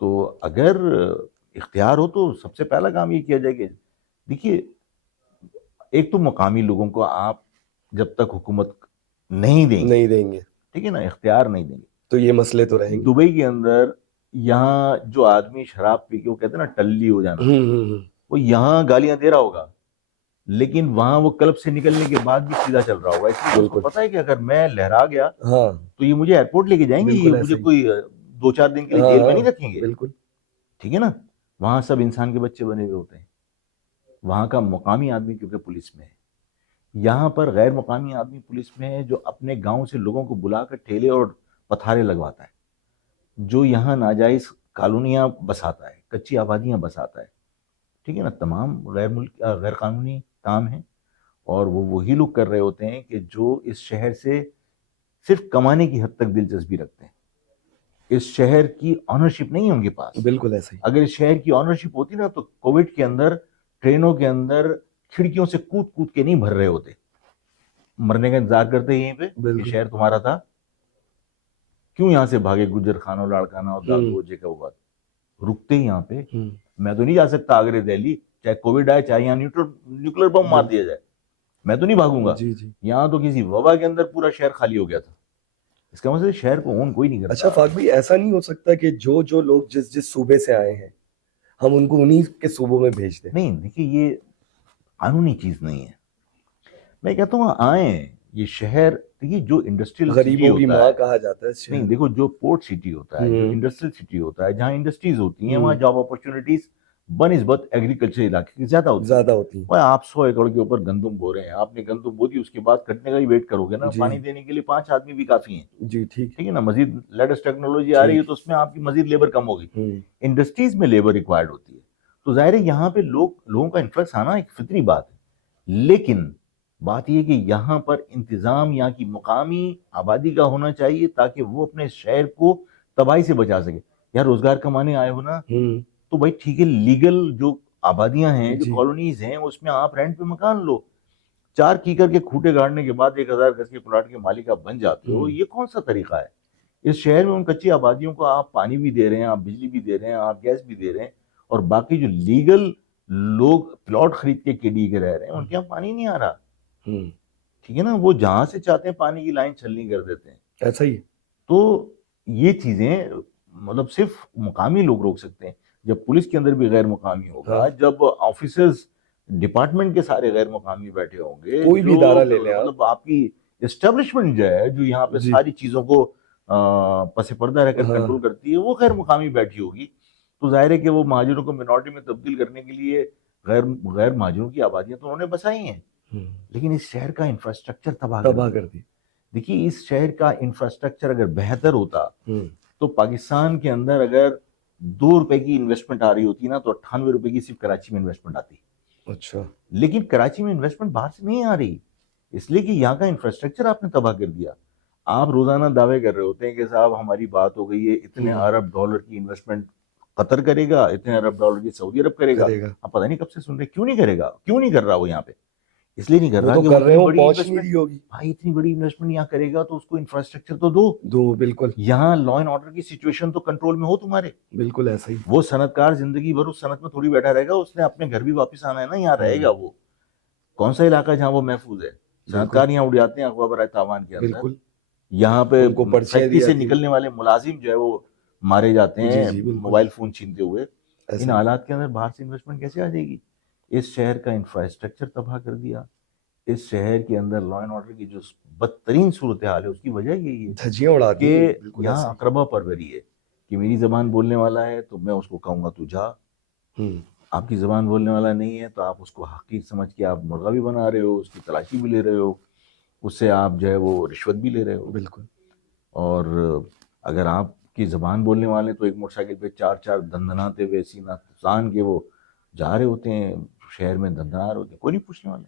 تو اگر اختیار ہو تو سب سے پہلا کام یہ کیا جائے کہ دیکھیے ایک تو مقامی لوگوں کو آپ جب تک حکومت نہیں دیں گے, ٹھیک ہے نا, اختیار نہیں دیں گے, تو یہ مسئلے تو رہیں گے. دبئی کے اندر یہاں جو آدمی شراب پی کے وہ کہتے ہیں نا ٹلی ہو جانا, وہ یہاں گالیاں دے رہا ہوگا لیکن وہاں وہ کلب سے نکلنے کے بعد بھی سیدھا چل رہا ہوگا. اس لیے اس کو پتا ہے کہ اگر میں لہرا گیا تو یہ مجھے ایئرپورٹ لے کے جائیں گے, یہ مجھے کوئی 2-4 دن کے لیے جیل میں نہیں رکھیں گے. بالکل ٹھیک ہے نا. وہاں سب انسان کے بچے بنے ہوئے ہوتے ہیں. وہاں کا مقامی آدمی کیونکہ پولیس میں ہے, یہاں پر غیر مقامی آدمی پولیس میں ہے جو اپنے گاؤں سے لوگوں کو بلا کر ٹھیلے اور پتھارے لگواتا ہے, جو یہاں ناجائز کالونیاں بساتا ہے, کچی آبادیاں بساتا ہے. ٹھیک ہے نا. تمام غیر قانونی کام ہیں, اور وہ وہی لوگ کر رہے ہوتے ہیں کہ جو اس شہر سے صرف کمانے کی حد تک دلچسپی رکھتے ہیں. اس شہر کی آنرشپ نہیں ہے ان کے پاس. بالکل ایسے ہی. اگر اس شہر کی آنرشپ ہوتی نا تو کووڈ کے اندر ٹرینوں کے اندر کھڑکیوں سے کود کے نہیں بھر رہے ہوتے, مرنے کا انتظار کرتے یہیں پہ کہ شہر تمہارا تھا. کیوں یہاں سے بھاگے گجر خانہ, لاڑکانہ اور دالگوجے کا بات رکتے یہاں پہ. میں تو نہیں جا سکتا آگرے دہلی, چاہے کووڈ آئے چاہے یہاں نیوکلیر بم مار دیا جائے, میں تو نہیں بھاگوں گا. یہاں تو کسی وبا کے اندر پورا شہر خالی ہو گیا تھا. اس کا مطلب شہر کو اون کوئی نہیں کرتا. اچھا فاق بھائی, ایسا نہیں ہو سکتا کہ جو لوگ جس صوبے سے آئے ہیں ہم ان کو انہی کے صوبوں میں بھیج دیں؟ نہیں دیکھیے یہ قانونی چیز نہیں ہے. میں کہتا ہوں آئیں یہ شہر, دیکھیے جو انڈسٹریل غریبوں کی ماں کہا جاتا ہے. نہیں دیکھو جو پورٹ سٹی ہوتا ہے, جو انڈسٹریل سٹی ہوتا ہے, جہاں انڈسٹریز ہوتی ہیں وہاں جاب اپرچونٹیز بنسبت ایگریکلچر علاقے کی زیادہ ہوتی ہیں. آپ 100 ایکڑ کے اوپر گندم بو رہے ہیں, آپ نے گندم بو دی, اس کے بعد کٹنے کا ہی ویٹ کرو گے نا, پانی دینے کے لیے 5 آدمی بھی کافی ہیں. جی ٹھیک ہے نا. مزید لیٹسٹ ٹیکنالوجی آ رہی ہے تو اس میں آپ کی مزید لیبر کم ہوگی. انڈسٹریز میں لیبر ریکوائرڈ ہوتی ہے, تو ظاہر ہے یہاں پہ لوگوں کا انفلکس آنا ایک فطری بات ہے. لیکن بات یہ کہ یہاں پر انتظام یہاں کی مقامی آبادی کا ہونا چاہیے تاکہ وہ اپنے شہر کو تباہی سے بچا سکے. یار روزگار کمانے آئے ہو نا تو بھائی ٹھیک ہے, لیگل جو آبادیاں ہیں, جو کالونیز ہیں, اس میں آپ رینٹ پہ مکان لو, 4 کیکر کے کھوٹے گاڑنے کے بعد 1000 گز کے پلاٹ کے مالک آپ بن جاتے ہو، یہ کون سا طریقہ ہے؟ اس شہر میں ان کچی آبادیوں کو آپ پانی بھی دے رہے ہیں، آپ بجلی بھی دے رہے ہیں، آپ گیس بھی دے رہے ہیں، اور باقی جو لیگل لوگ پلاٹ خرید کے KD کے رہ رہے ہیں ان کے یہاں پانی نہیں آ رہا، ٹھیک ہے نا؟ وہ جہاں سے چاہتے ہیں پانی کی لائن چھلنی کر دیتے ہیں. ایسا ہی. تو یہ چیزیں مطلب صرف مقامی لوگ روک سکتے ہیں. جب پولیس کے اندر بھی غیر مقامی ہوگا، جب آفیسرز ڈپارٹمنٹ کے سارے غیر مقامی بیٹھے ہوں گے، کوئی بھی ادارہ لے لیں مطلب آپ کی اسٹیبلشمنٹ جو ہے جو یہاں پہ ساری چیزوں کو پس پردہ رہ کر کنٹرول کرتی ہے وہ غیر مقامی بیٹھی ہوگی، تو ظاہر ہے کہ وہ مہاجروں کو منارٹی میں تبدیل کرنے کے لیے غیر مہاجروں کی آبادیاں تو انہوں نے بسائی ہیں، لیکن اس شہر کا انفراسٹرکچر تباہ کر دی. دیکھیے اس شہر کا انفراسٹرکچر اگر بہتر ہوتا تو پاکستان کے اندر اگر 2 روپے کی انویسٹمنٹ آ رہی ہوتی نا تو 98 روپے کی صرف کراچی میں انویسٹمنٹ آتی. اچھا. لیکن کراچی میں انویسٹمنٹ باہر سے نہیں آ رہی، اس لیے کہ یہاں کا انفراسٹرکچر آپ نے تباہ کر دیا. آپ روزانہ دعوے کر رہے ہوتے ہیں کہ صاحب ہماری بات ہو گئی ہے، اتنے ارب ڈالر کی انویسٹمنٹ قطر کرے گا، اتنے ارب ڈالر کی سعودی عرب کرے گا. آپ پتہ نہیں کب سے سن رہے، کیوں نہیں کرے گا؟ کیوں نہیں کر رہا وہ یہاں پہ؟ اس لیے نہیں کر رہا کہ وہ اتنی بڑی انویسٹمنٹ، بھائی اتنی بڑی انویسٹمنٹ یہاں کرے گا تو اس کو انفراسٹرکچر تو دو. بالکل. یہاں لا اینڈ آرڈر کی سچویشن تو کنٹرول میں ہو تمہارے. بالکل ایسا ہی. وہ صنعت کار زندگی بھر اس صنعت میں تھوڑی بیٹھا رہے گا، اس نے اپنے گھر بھی واپس آنا ہے نا، یہاں رہے گا. وہ کون سا علاقہ جہاں وہ محفوظ ہے؟ صنعت کار یہاں اڑ جاتے ہیں اغوا برائے تاوان کے اندر. یہاں پہ فیکٹری سے نکلنے والے ملازم جو ہے وہ مارے جاتے ہیں موبائل فون چھینتے ہوئے. ان حالات کے اندر باہر سے انویسٹمنٹ کیسے آ جائے گی؟ اس شہر کا انفراسٹرکچر تباہ کر دیا. اس شہر کے اندر لا اینڈ آرڈر کی جو بدترین صورتحال ہے اس کی وجہ یہی ہے کہ یہاں اقربا پروری ہے کہ میری زبان بولنے والا ہے تو میں اس کو کہوں گا تو جا، آپ کی زبان بولنے والا نہیں ہے تو آپ اس کو حقیق سمجھ کے آپ مرغا بھی بنا رہے ہو، اس کی تلاشی بھی لے رہے ہو، اس سے آپ جو ہے وہ رشوت بھی لے رہے ہو. بالکل. اور اگر آپ کی زبان بولنے والے تو ایک موٹر سائیکل پہ 4 دندناتے ہوئے سینہ تان کے وہ جا رہے ہوتے ہیں شہر میں، دندنا رہے ہوتے ہیں، کوئی نہیں پوچھنے والا.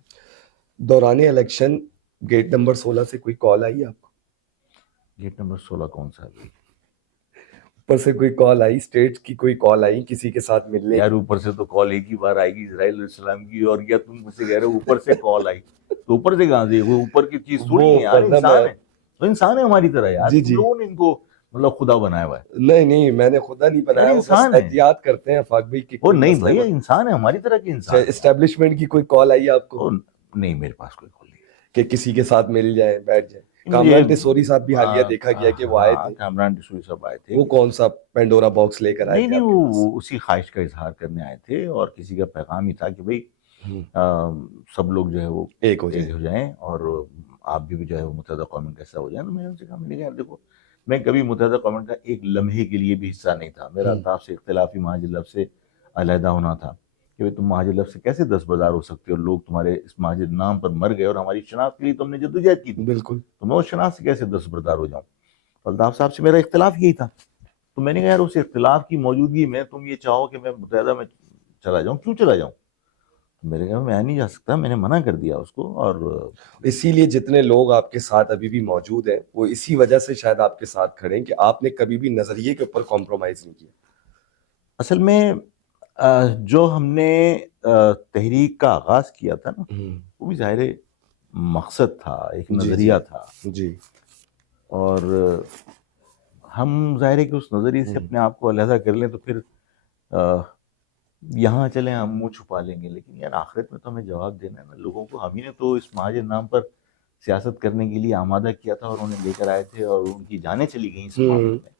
دوران الیکشن گیٹ نمبر 16 سے کوئی کال آئی آپ کو؟ گیٹ نمبر 16 کون سا ہے؟ اوپر سے کوئی کال آئی، اسٹیٹ کی کوئی کال آئی کسی کے ساتھ ملنے؟ یار اوپر سے تو کال ایک ہی بار آئے گی اسرائیل علیہ السلام کی، اور کیا تم مجھ سے کہہ رہے ہو اوپر سے کال آئی؟ تو اوپر سے کہاں سے؟ وہ اوپر کی چیز تھوڑی ہے یار، انسان ہے. تو انسان ہے ہماری طرح یار. تم لوگوں نے ان کو مطلب خدا بنایا ہوا ہے. نہیں میں نے خدا نہیں بنایا، وہ بس احتیاط کرتے ہیں افاق بھائی کی. وہ نہیں بھائی، انسان ہے ہماری طرح کے انسان. اسٹیبلشمنٹ کی کوئی کال آئی آپ کو؟ نہیں میرے پاس کوئی کال نہیں کہ کسی کے ساتھ مل جائیں بیٹھ جائیں. کامران ٹیسوری صاحب بھی حالیہ دیکھا گیا کہ وہ آئے تھے. کامران ٹیسوری صاحب آئے تھے. وہ کون سا پینڈورا باکس لے کر آئے تھے؟ نہیں وہ اسی خواہش کا اظہار کرنے آئے تھے اور کسی کا پیغام ہی تھا کہ بھئی سب لوگ جو ہے وہ ایک ہو جائیں اور آپ بھی جو ہے وہ متحدہ قوم کا حصہ ہو جائیں. تو میں نے ان سے کہا، میں نے کہا دیکھو میں کبھی متحدہ قوم کا ایک لمحے کے لیے بھی حصہ نہیں تھا. میرا الطاف سے اختلافی مہاجر لفظ سے علیحدہ ہونا تھا کہ تم مہاجر لفظ سے کیسے دستبردار ہو سکتے ہو، لوگ تمہارے اس مہاجر نام پر مر گئے اور ہماری شناخت کے لیے تم نے جدوجہد کی تھی. بالکل. تو میں اس شناخت سے کیسے دستبردار ہو جاؤں؟ الطاف صاحب سے میرا اختلاف یہی تھا. تو میں نے کہا یار اس اختلاف کی موجودگی میں تم یہ چاہو کہ میں متحدہ میں چلا جاؤں، کیوں چلا جاؤں؟ میں نے کہا میں نہیں جا سکتا. میں نے منع کر دیا اس کو. اور اسی لیے جتنے لوگ آپ کے ساتھ ابھی بھی موجود ہیں وہ اسی وجہ سے شاید آپ کے ساتھ کھڑے ہیں کہ آپ نے کبھی بھی نظریے کے اوپر کمپرومائز نہیں کیا. اصل میں جو ہم نے تحریک کا آغاز کیا تھا نا، وہ بھی ظاہر مقصد تھا، ایک نظریہ تھا. جی. اور ہم ظاہر ہے کہ اس نظریے سے اپنے آپ کو علیحدہ کر لیں تو پھر یہاں چلیں ہم منہ چھپا لیں گے، لیکن یار آخرت میں تو ہمیں جواب دینا ہے نا لوگوں کو. ہم ہی نے تو اس مہاجر نام پر سیاست کرنے کے لیے آمادہ کیا تھا اور انہیں لے کر آئے تھے اور ان کی جانیں چلی گئیں اس معاملے میں.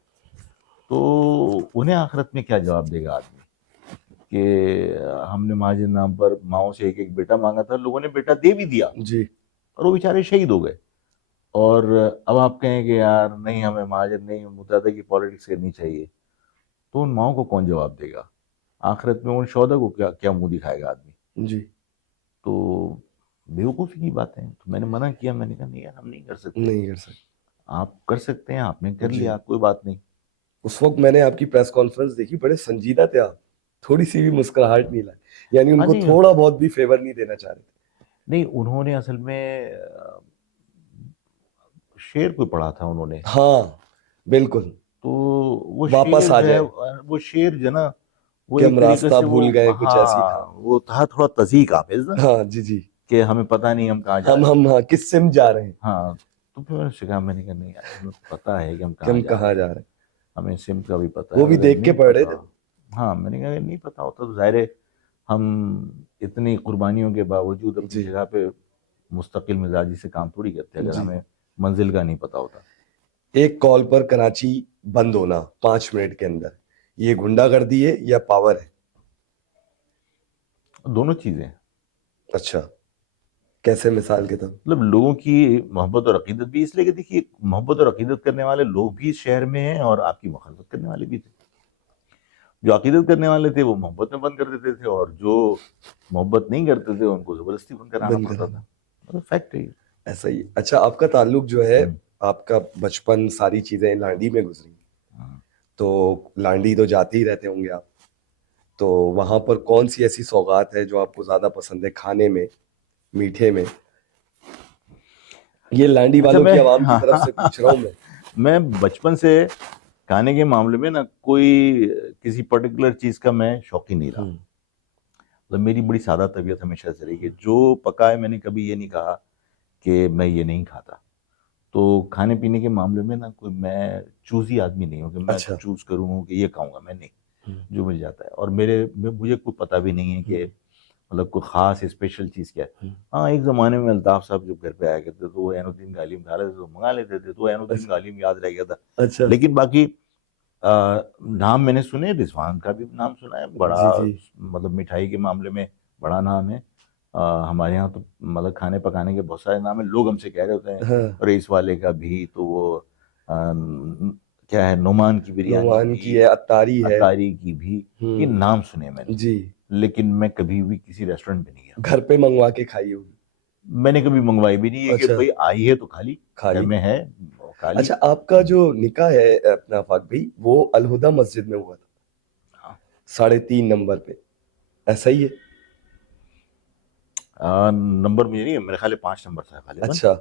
تو انہیں آخرت میں کیا جواب دے گا آدمی کہ ہم نے مہاجر نام پر ماؤں سے ایک بیٹا مانگا تھا، لوگوں نے بیٹا دے بھی دیا جی، اور وہ بیچارے شہید ہو گئے. اور اب آپ کہیں کہ یار نہیں ہمیں مہاجر نہیں، متحدہ کی پالیٹکس کرنی چاہیے، تو ان ماؤں کو کون جواب دے گا آخرت میں؟ ان شہداء کو کیا منہ دکھائے گا آدمی؟ جی. تو بیوقوفی کی بات ہے. تو میں نے منع کیا، میں نے کہا نہیں یار ہم نہیں کر سکتے. آپ کر سکتے ہیں، آپ نے کر لیا، کوئی بات نہیں. اس وقت میں نے آپ کی پریس کانفرنس دیکھی، بڑے سنجیدہ تھے آپ، تھوڑی سی بھی مسکراہٹ نہیں لائی، یعنی ان کو تھوڑا بہت بھی فیور نہیں دینا چاہ رہے تھے. نہیں انہوں نے اصل میں شعر کوئی پڑھا تھا انہوں نے. ہاں بالکل. تو وہ واپس آ جائے، وہ شعر جو نا وہ کہ ایک ہم طریقے راستہ سے بھول گئے، کچھ ایسی تھا. وہ تھا تھوڑا تضحیق حافظ نا. ہاں جی. کہ ہمیں پتہ نہیں ہم کہاں جا ہم رہے ہیں. ہم ہاں کس سم جا رہے ہیں ہاں تو پھر میں نے سکھا, میں نے کہا نہیں یار ہمیں پتہ ہے کہ ہم کہ ہم کہاں جا رہے کہاں ہیں, جا رہے ہیں. ہمیں سمت کا بھی پتہ ہے. وہ بھی اگر دیکھ کے نہیں پڑھ رہے پتہ, تھے. ہاں میں نے کہا اگر نہیں پتہ ہوتا تو ظاہر ہے ہم اتنی قربانیوں کے باوجود اپنی جی جگہ پہ مستقل مزاجی سے کام تھوڑی کرتے اگر جی. ہمیں منزل کا نہیں پتہ ہوتا. ایک کال پر کراچی بند ہونا 5 منٹ کے اندر, یہ گنڈا گردی ہے یا پاور ہے؟ دونوں چیزیں. اچھا, کیسے مثال کے طور؟ مطلب لوگوں کی محبت اور عقیدت بھی, اس لیے کہ دیکھیے محبت اور عقیدت کرنے والے لوگ بھی اس شہر میں ہیں اور آپ کی مخالفت کرنے والے بھی تھے. جو عقیدت کرنے والے تھے وہ محبت میں بند کر دیتے تھے, اور جو محبت نہیں کرتے تھے ان کو زبردستی بند کرانا بند پڑتا کرانا. تھا. مطلب فیکٹ ہے. ایسا ہی. اچھا, آپ کا تعلق جو ہے, ہوں. آپ کا بچپن ساری چیزیں لانڈی میں گزری, ہاں. تو لانڈی تو جاتے ہی رہتے ہوں گے آپ, تو وہاں پر کون سی ایسی سوغات ہے جو آپ کو زیادہ پسند ہے کھانے میں, میٹھے میں؟ یہ لانڈی اچھا والوں میں کی عوام کی طرف سے پوچھ رہا ہوں میں. میں بچپن سے کھانے کے معاملے میں نا کوئی کسی پرٹیکولر چیز کا میں شوقی نہیں رہا. مطلب میری بڑی سادہ طبیعت ہمیشہ سے رہی ہے, جو پکا ہے میں نے کبھی یہ نہیں کہا کہ میں یہ نہیں کھاتا. تو کھانے پینے کے معاملے میں نا کوئی میں چوزی آدمی نہیں ہوں کہ میں اچھا. چوز کروں کہ یہ کھاؤں گا, میں نہیں, جو مل جاتا ہے. اور مجھے کوئی پتہ بھی نہیں ہے کہ مطلب کوئی خاص اسپیشل چیز کیا ہے. ہاں ایک زمانے میں الطاف صاحب جب گھر پہ آیا کرتے تو وہ عین الدین غالیم کھا رہے تھے تو منگا لیتے تھے, تو عین الدین غالیم یاد رہ گیا تھا. اچھا. لیکن باقی نام میں نے سنے, رضوان کا بھی نام سنا ہے, بڑا جی جی. مطلب مٹھائی کے معاملے میں بڑا نام ہے. ہمارے یہاں تو مطلب کھانے پکانے کے بہت سارے نام ہیں, لوگ ہم سے کہہ رہے ہوتے ہیں ہاں, رئیس والے کا بھی, تو وہ کیا ہے نعمان کی بریانی نعمان کی بھی, ہے, اتاری ہے. اتاری کی بھی, یہ نام سنے میں نے, جی. لیکن میں کبھی بھی کسی ریسٹورنٹ پہ نہیں گیا. گھر پہ منگوا کے کھائی ہوگی؟ میں نے کبھی منگوائی بھی نہیں ہے کہ اچھا. بھئی آئی ہے تو کھا لی, کھا گھر لی. میں ہے کھا لی. اچھا, آپ کا جو نکاح ہے اپنا آفاق بھائی, وہ الہدیٰ مسجد میں ہوا تھا 3.5 نمبر پہ, ایسا ہی ہے؟ نمبر مجھے نہیں ہے, میرے خیال ہے 5 نمبر تھا غالباً. اچھا,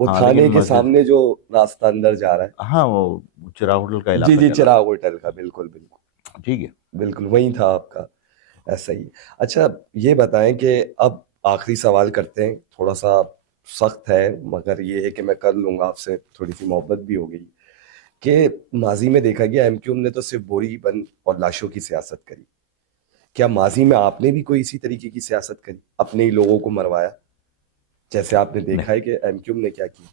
وہ ہاں تھانے لیکن کے مسجد, سامنے جو راستہ اندر جا رہا ہے. ہاں وہ چراغ ہوٹل کا جی علاقہ جی, چلا. چراغ ہوٹل کا, بالکل بالکل ٹھیک ہے. بالکل وہیں تھا آپ کا. ایسا ہی. اچھا, یہ بتائیں کہ اب آخری سوال کرتے ہیں, تھوڑا سا سخت ہے مگر یہ ہے کہ میں کر لوں گا, آپ سے تھوڑی سی محبت بھی ہو گئی, کہ ماضی میں دیکھا گیا ایم کیو ایم نے تو صرف بوری بند اور لاشوں کی سیاست کری. کیا ماضی میں آپ نے بھی کوئی اسی طریقے کی سیاست کری, اپنے ہی لوگوں کو مروایا, جیسے آپ نے دیکھا نہیں, ہے کہ ایم کیو ایم نے کیا کی؟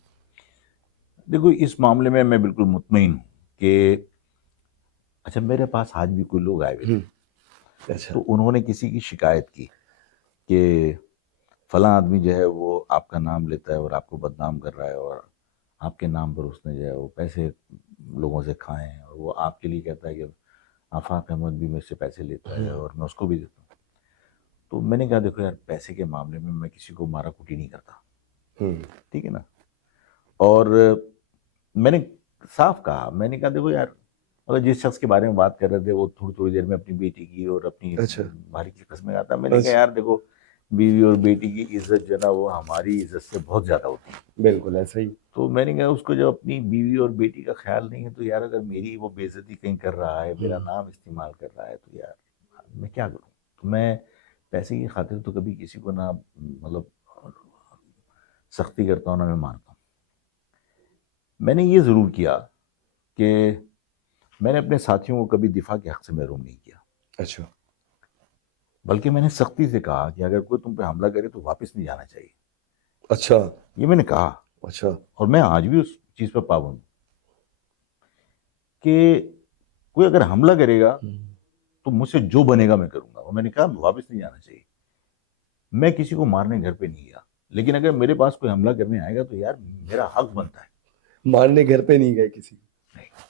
دیکھو اس معاملے میں میں بالکل مطمئن ہوں کہ اچھا میرے پاس آج بھی کوئی لوگ آئے ہوئے تھے, اچھا. تو انہوں نے کسی کی شکایت کی کہ فلاں آدمی جو ہے وہ آپ کا نام لیتا ہے اور آپ کو بدنام کر رہا ہے, اور آپ کے نام پر اس نے جو ہے وہ پیسے لوگوں سے کھائے ہیں, اور وہ آپ کے لیے کہتا ہے کہ آفاق احمد بھی مجھ سے پیسے لیتا ہے اور میں اس کو بھی دیتا ہوں. تو میں نے کہا دیکھو یار, پیسے کے معاملے میں کسی کو مارا کوٹی نہیں کرتا, ٹھیک ہے نا. اور میں نے صاف کہا, میں نے کہا دیکھو یار, مطلب جس شخص کے بارے میں بات کر رہے تھے وہ تھوڑی دیر میں اپنی بیٹی کی اور اپنی اچھا. بھاری کی قسمیں کہا تھا. میں نے کہا یار دیکھو, بیوی اور بیٹی کی عزت جو ہے نا وہ ہماری عزت سے بہت زیادہ ہوتی ہے. بالکل ایسا ہی. تو میں نے کہا اس کو جب اپنی بیوی اور بیٹی کا خیال نہیں ہے تو یار اگر میری وہ بے عزتی کہیں کر رہا ہے, میرا نام استعمال کر رہا ہے, تو یار میں کیا کروں. تو میں پیسے کی خاطر تو کبھی کسی کو نہ مطلب سختی کرتا ہوں نہ میں مانتا ہوں. میں نے یہ ضرور کیا کہ میں نے اپنے ساتھیوں کو کبھی دفاع کے حق سے محروم نہیں کیا. اچھا. بلکہ میں نے سختی سے کہا کہ اگر کوئی تم پہ حملہ کرے تو واپس نہیں جانا چاہیے. اچھا. یہ میں نے کہا, اچھا. اور میں آج بھی اس چیز پر پابند ہوں کہ کوئی اگر حملہ کرے گا تو مجھ سے جو بنے گا میں کروں گا, اور میں نے کہا واپس نہیں جانا چاہیے. میں کسی کو مارنے گھر پہ نہیں گیا, لیکن اگر میرے پاس کوئی حملہ کرنے آئے گا تو یار میرا حق بنتا ہے. مارنے گھر پہ نہیں گئے کسی کو؟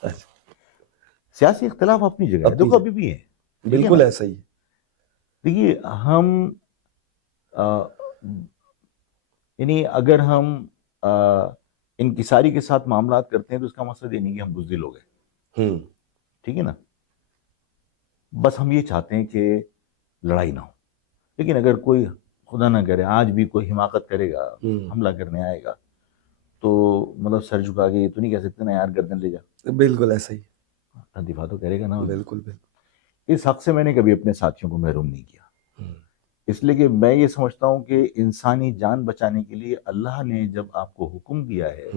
اچھا. سیاسی اختلاف اپنی جگہ ہے, اپنی دیکھو جگہ. ابھی بھی ہے. بالکل ایسا ہی. دیکھیے ہم یعنی اگر ہم انکساری کے ساتھ معاملات کرتے ہیں تو اس کا مقصد یہ نہیں کہ ہم بزدل ہو گئے, ٹھیک ہے نا. بس ہم یہ چاہتے ہیں کہ لڑائی نہ ہو. لیکن اگر کوئی خدا نہ کرے آج بھی کوئی حماقت کرے گا, حملہ کرنے آئے گا, تو مطلب سر جھکا کے یہ تو نہیں کہہ سکتے نا یار گردن لے جا. بالکل ایسا ہی. دفاع تو کرے گا نا. بالکل بالکل. اس حق سے میں نے کبھی اپنے ساتھیوں کو محروم نہیں کیا. اس لیے کہ میں یہ سمجھتا ہوں کہ انسانی جان بچانے کے لیے اللہ نے جب آپ کو حکم دیا ہے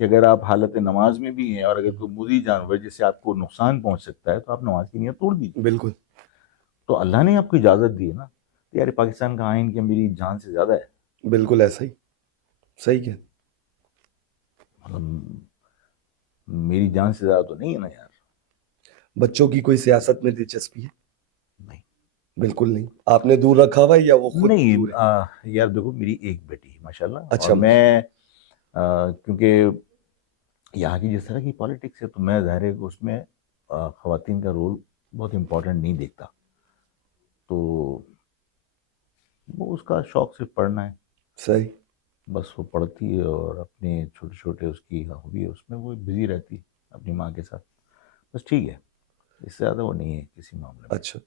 کہ اگر آپ حالت نماز میں بھی ہیں اور اگر کوئی مضی جانور جس سے آپ کو نقصان پہنچ سکتا ہے تو آپ نماز کی نیت توڑ دیجیے. بالکل تو اللہ نے آپ کو اجازت دی ہے نا. یار پاکستان کا آئین کہ میری جان سے زیادہ ہے. بالکل ایسا ہی صحیح کیا. مطلب میری جان سے زیادہ تو نہیں ہے نا یار. بچوں کی کوئی سیاست میں دلچسپی ہے؟ نہیں بالکل نہیں. آپ نے دور رکھا ہوا ہے یا وہ خود نہیں دور ہے؟ یار دیکھو میری ایک بیٹی ماشاء اللہ. اچھا اور میں کیونکہ یہاں کی جس طرح کی پالیٹکس ہے تو میں ظاہر ہے کہ اس میں خواتین کا رول بہت امپورٹنٹ نہیں دیکھتا. تو وہ اس کا شوق صرف پڑھنا ہے. صحیح. بس وہ پڑھتی ہے اور اپنے چھوٹے چھوٹے اس کی ہابی ہے اس میں وہ بزی رہتی ہے اپنی ماں کے ساتھ. بس ٹھیک ہے اس سے زیادہ وہ نہیں ہے کسی معاملے میں. اچھا.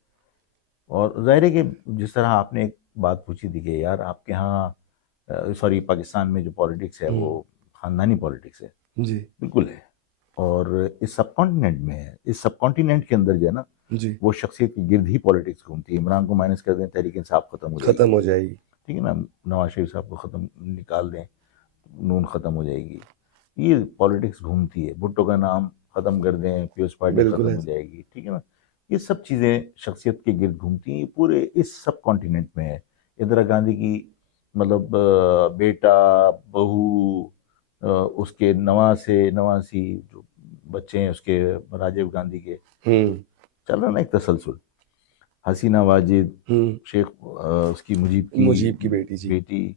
اور ظاہر ہے کہ جس طرح آپ نے ایک بات پوچھی تھی کہ یار آپ کے ہاں سوری پاکستان میں جو پالیٹکس ہے وہ خاندانی پالیٹکس ہے. جی بالکل ہے. اور اس سب کانٹیننٹ میں ہے. اس سب کانٹیننٹ کے اندر جو ہے نا جی وہ شخصیت کی گرد ہی پالیٹکس گھومتی ہے. عمران کو مائنس کر دیں تحریک انصاف ختم ہو جائے گی. ختم ہو جائے گی. ٹھیک ہے نا. نواز شریف صاحب کو ختم نکال دیں نون ختم ہو جائے گی. یہ پالیٹکس گھومتی ہے. بھٹو کا نام ختم کر دیں پیپلز پارٹی بالکل ختم ہو ایسا. جائے گی. ٹھیک ہے نا. یہ سب چیزیں شخصیت کے گرد گھومتی ہیں. یہ پورے اس سب کانٹیننٹ میں ہے. اندرا گاندھی کی مطلب بیٹا بہو اس کے نواسی جو بچے ہیں اس کے راجیو گاندھی کے چل رہا نا ایک تسلسل. حسینہ واجد شیخ اس کی مجیب کی بیٹی جی. بیٹی.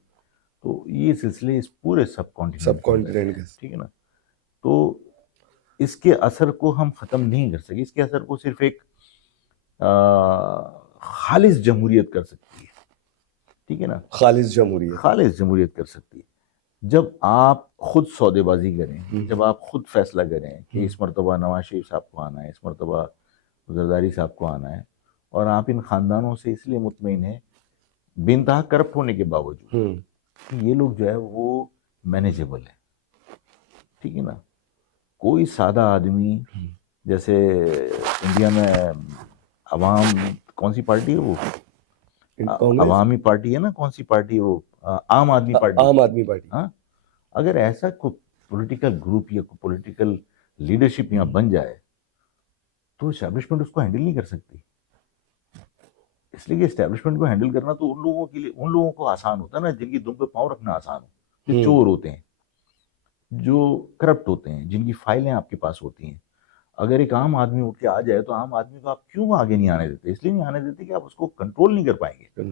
تو یہ سلسلے اس پورے سب کانٹیننٹ کے. ٹھیک ہے نا. تو اس کے اثر کو ہم ختم نہیں کر سکے. اس کے اثر کو صرف ایک خالص جمہوریت کر سکتی ہے. ٹھیک ہے نا. خالص جمہوریت کر سکتی ہے جب آپ خود سودے بازی کریں, جب آپ خود فیصلہ کریں کہ اس مرتبہ نواز شریف صاحب کو آنا ہے, اس مرتبہ زرداری صاحب کو آنا ہے, اور آپ ان خاندانوں سے اس لیے مطمئن ہیں بے انتہا کرپٹ ہونے کے باوجود کہ یہ لوگ جو ہے وہ مینیجیبل ہیں. ٹھیک ہے نا. کوئی سادہ آدمی جیسے انڈیا میں عوام کون سی پارٹی ہے وہ عوامی پارٹی ہے نا, کون سی پارٹی وہ عام آدمی پارٹی. ہاں اگر ایسا کوئی پولیٹیکل گروپ یا کوئی پولیٹیکل لیڈرشپ یہاں بن جائے تو اسٹیبلشمنٹ اس کو ہینڈل نہیں کر سکتی. اس لیے کہ اسٹیبلشمنٹ کو ہینڈل کرنا تو ان لوگوں کے لیے ان لوگوں کو آسان ہوتا ہے نا جن کی دم پہ پاؤں رکھنا آسان ہو, جو چور ہوتے ہیں, جو کرپٹ ہوتے ہیں, جن کی فائلیں آپ کے پاس ہوتی ہیں. اگر ایک عام آدمی اٹھ کے آ جائے تو عام آدمی کو آپ کیوں آگے نہیں آنے دیتے؟ اس لیے نہیں آنے دیتے کہ آپ اس کو کنٹرول نہیں کر پائیں گے.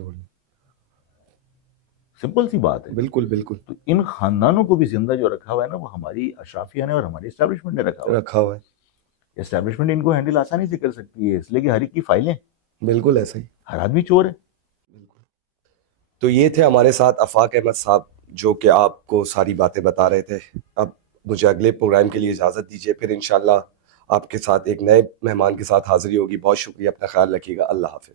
سمپل سی بات ہے. بالکل بالکل. تو ان خاندانوں کو بھی زندہ جو رکھا ہوا ہے نا وہ ہماری اشرافیہ نے اور ہماری اسٹیبلشمنٹ نے رکھا ہوا ہے. اسٹیبلشمنٹ ان کو ہینڈل آسانی سے کر سکتی ہے اس لیے کہ ہر ایک کی فائلیں. بالکل ایسا ہی. ہر آدمی چور ہے. تو یہ تھے ہمارے ساتھ آفاق احمد صاحب جو کہ آپ کو ساری باتیں بتا رہے تھے. اب مجھے اگلے پروگرام کے لیے اجازت دیجیے, پھر انشاءاللہ آپ کے ساتھ ایک نئے مہمان کے ساتھ حاضری ہوگی. بہت شکریہ, اپنا خیال رکھیے گا. اللہ حافظ.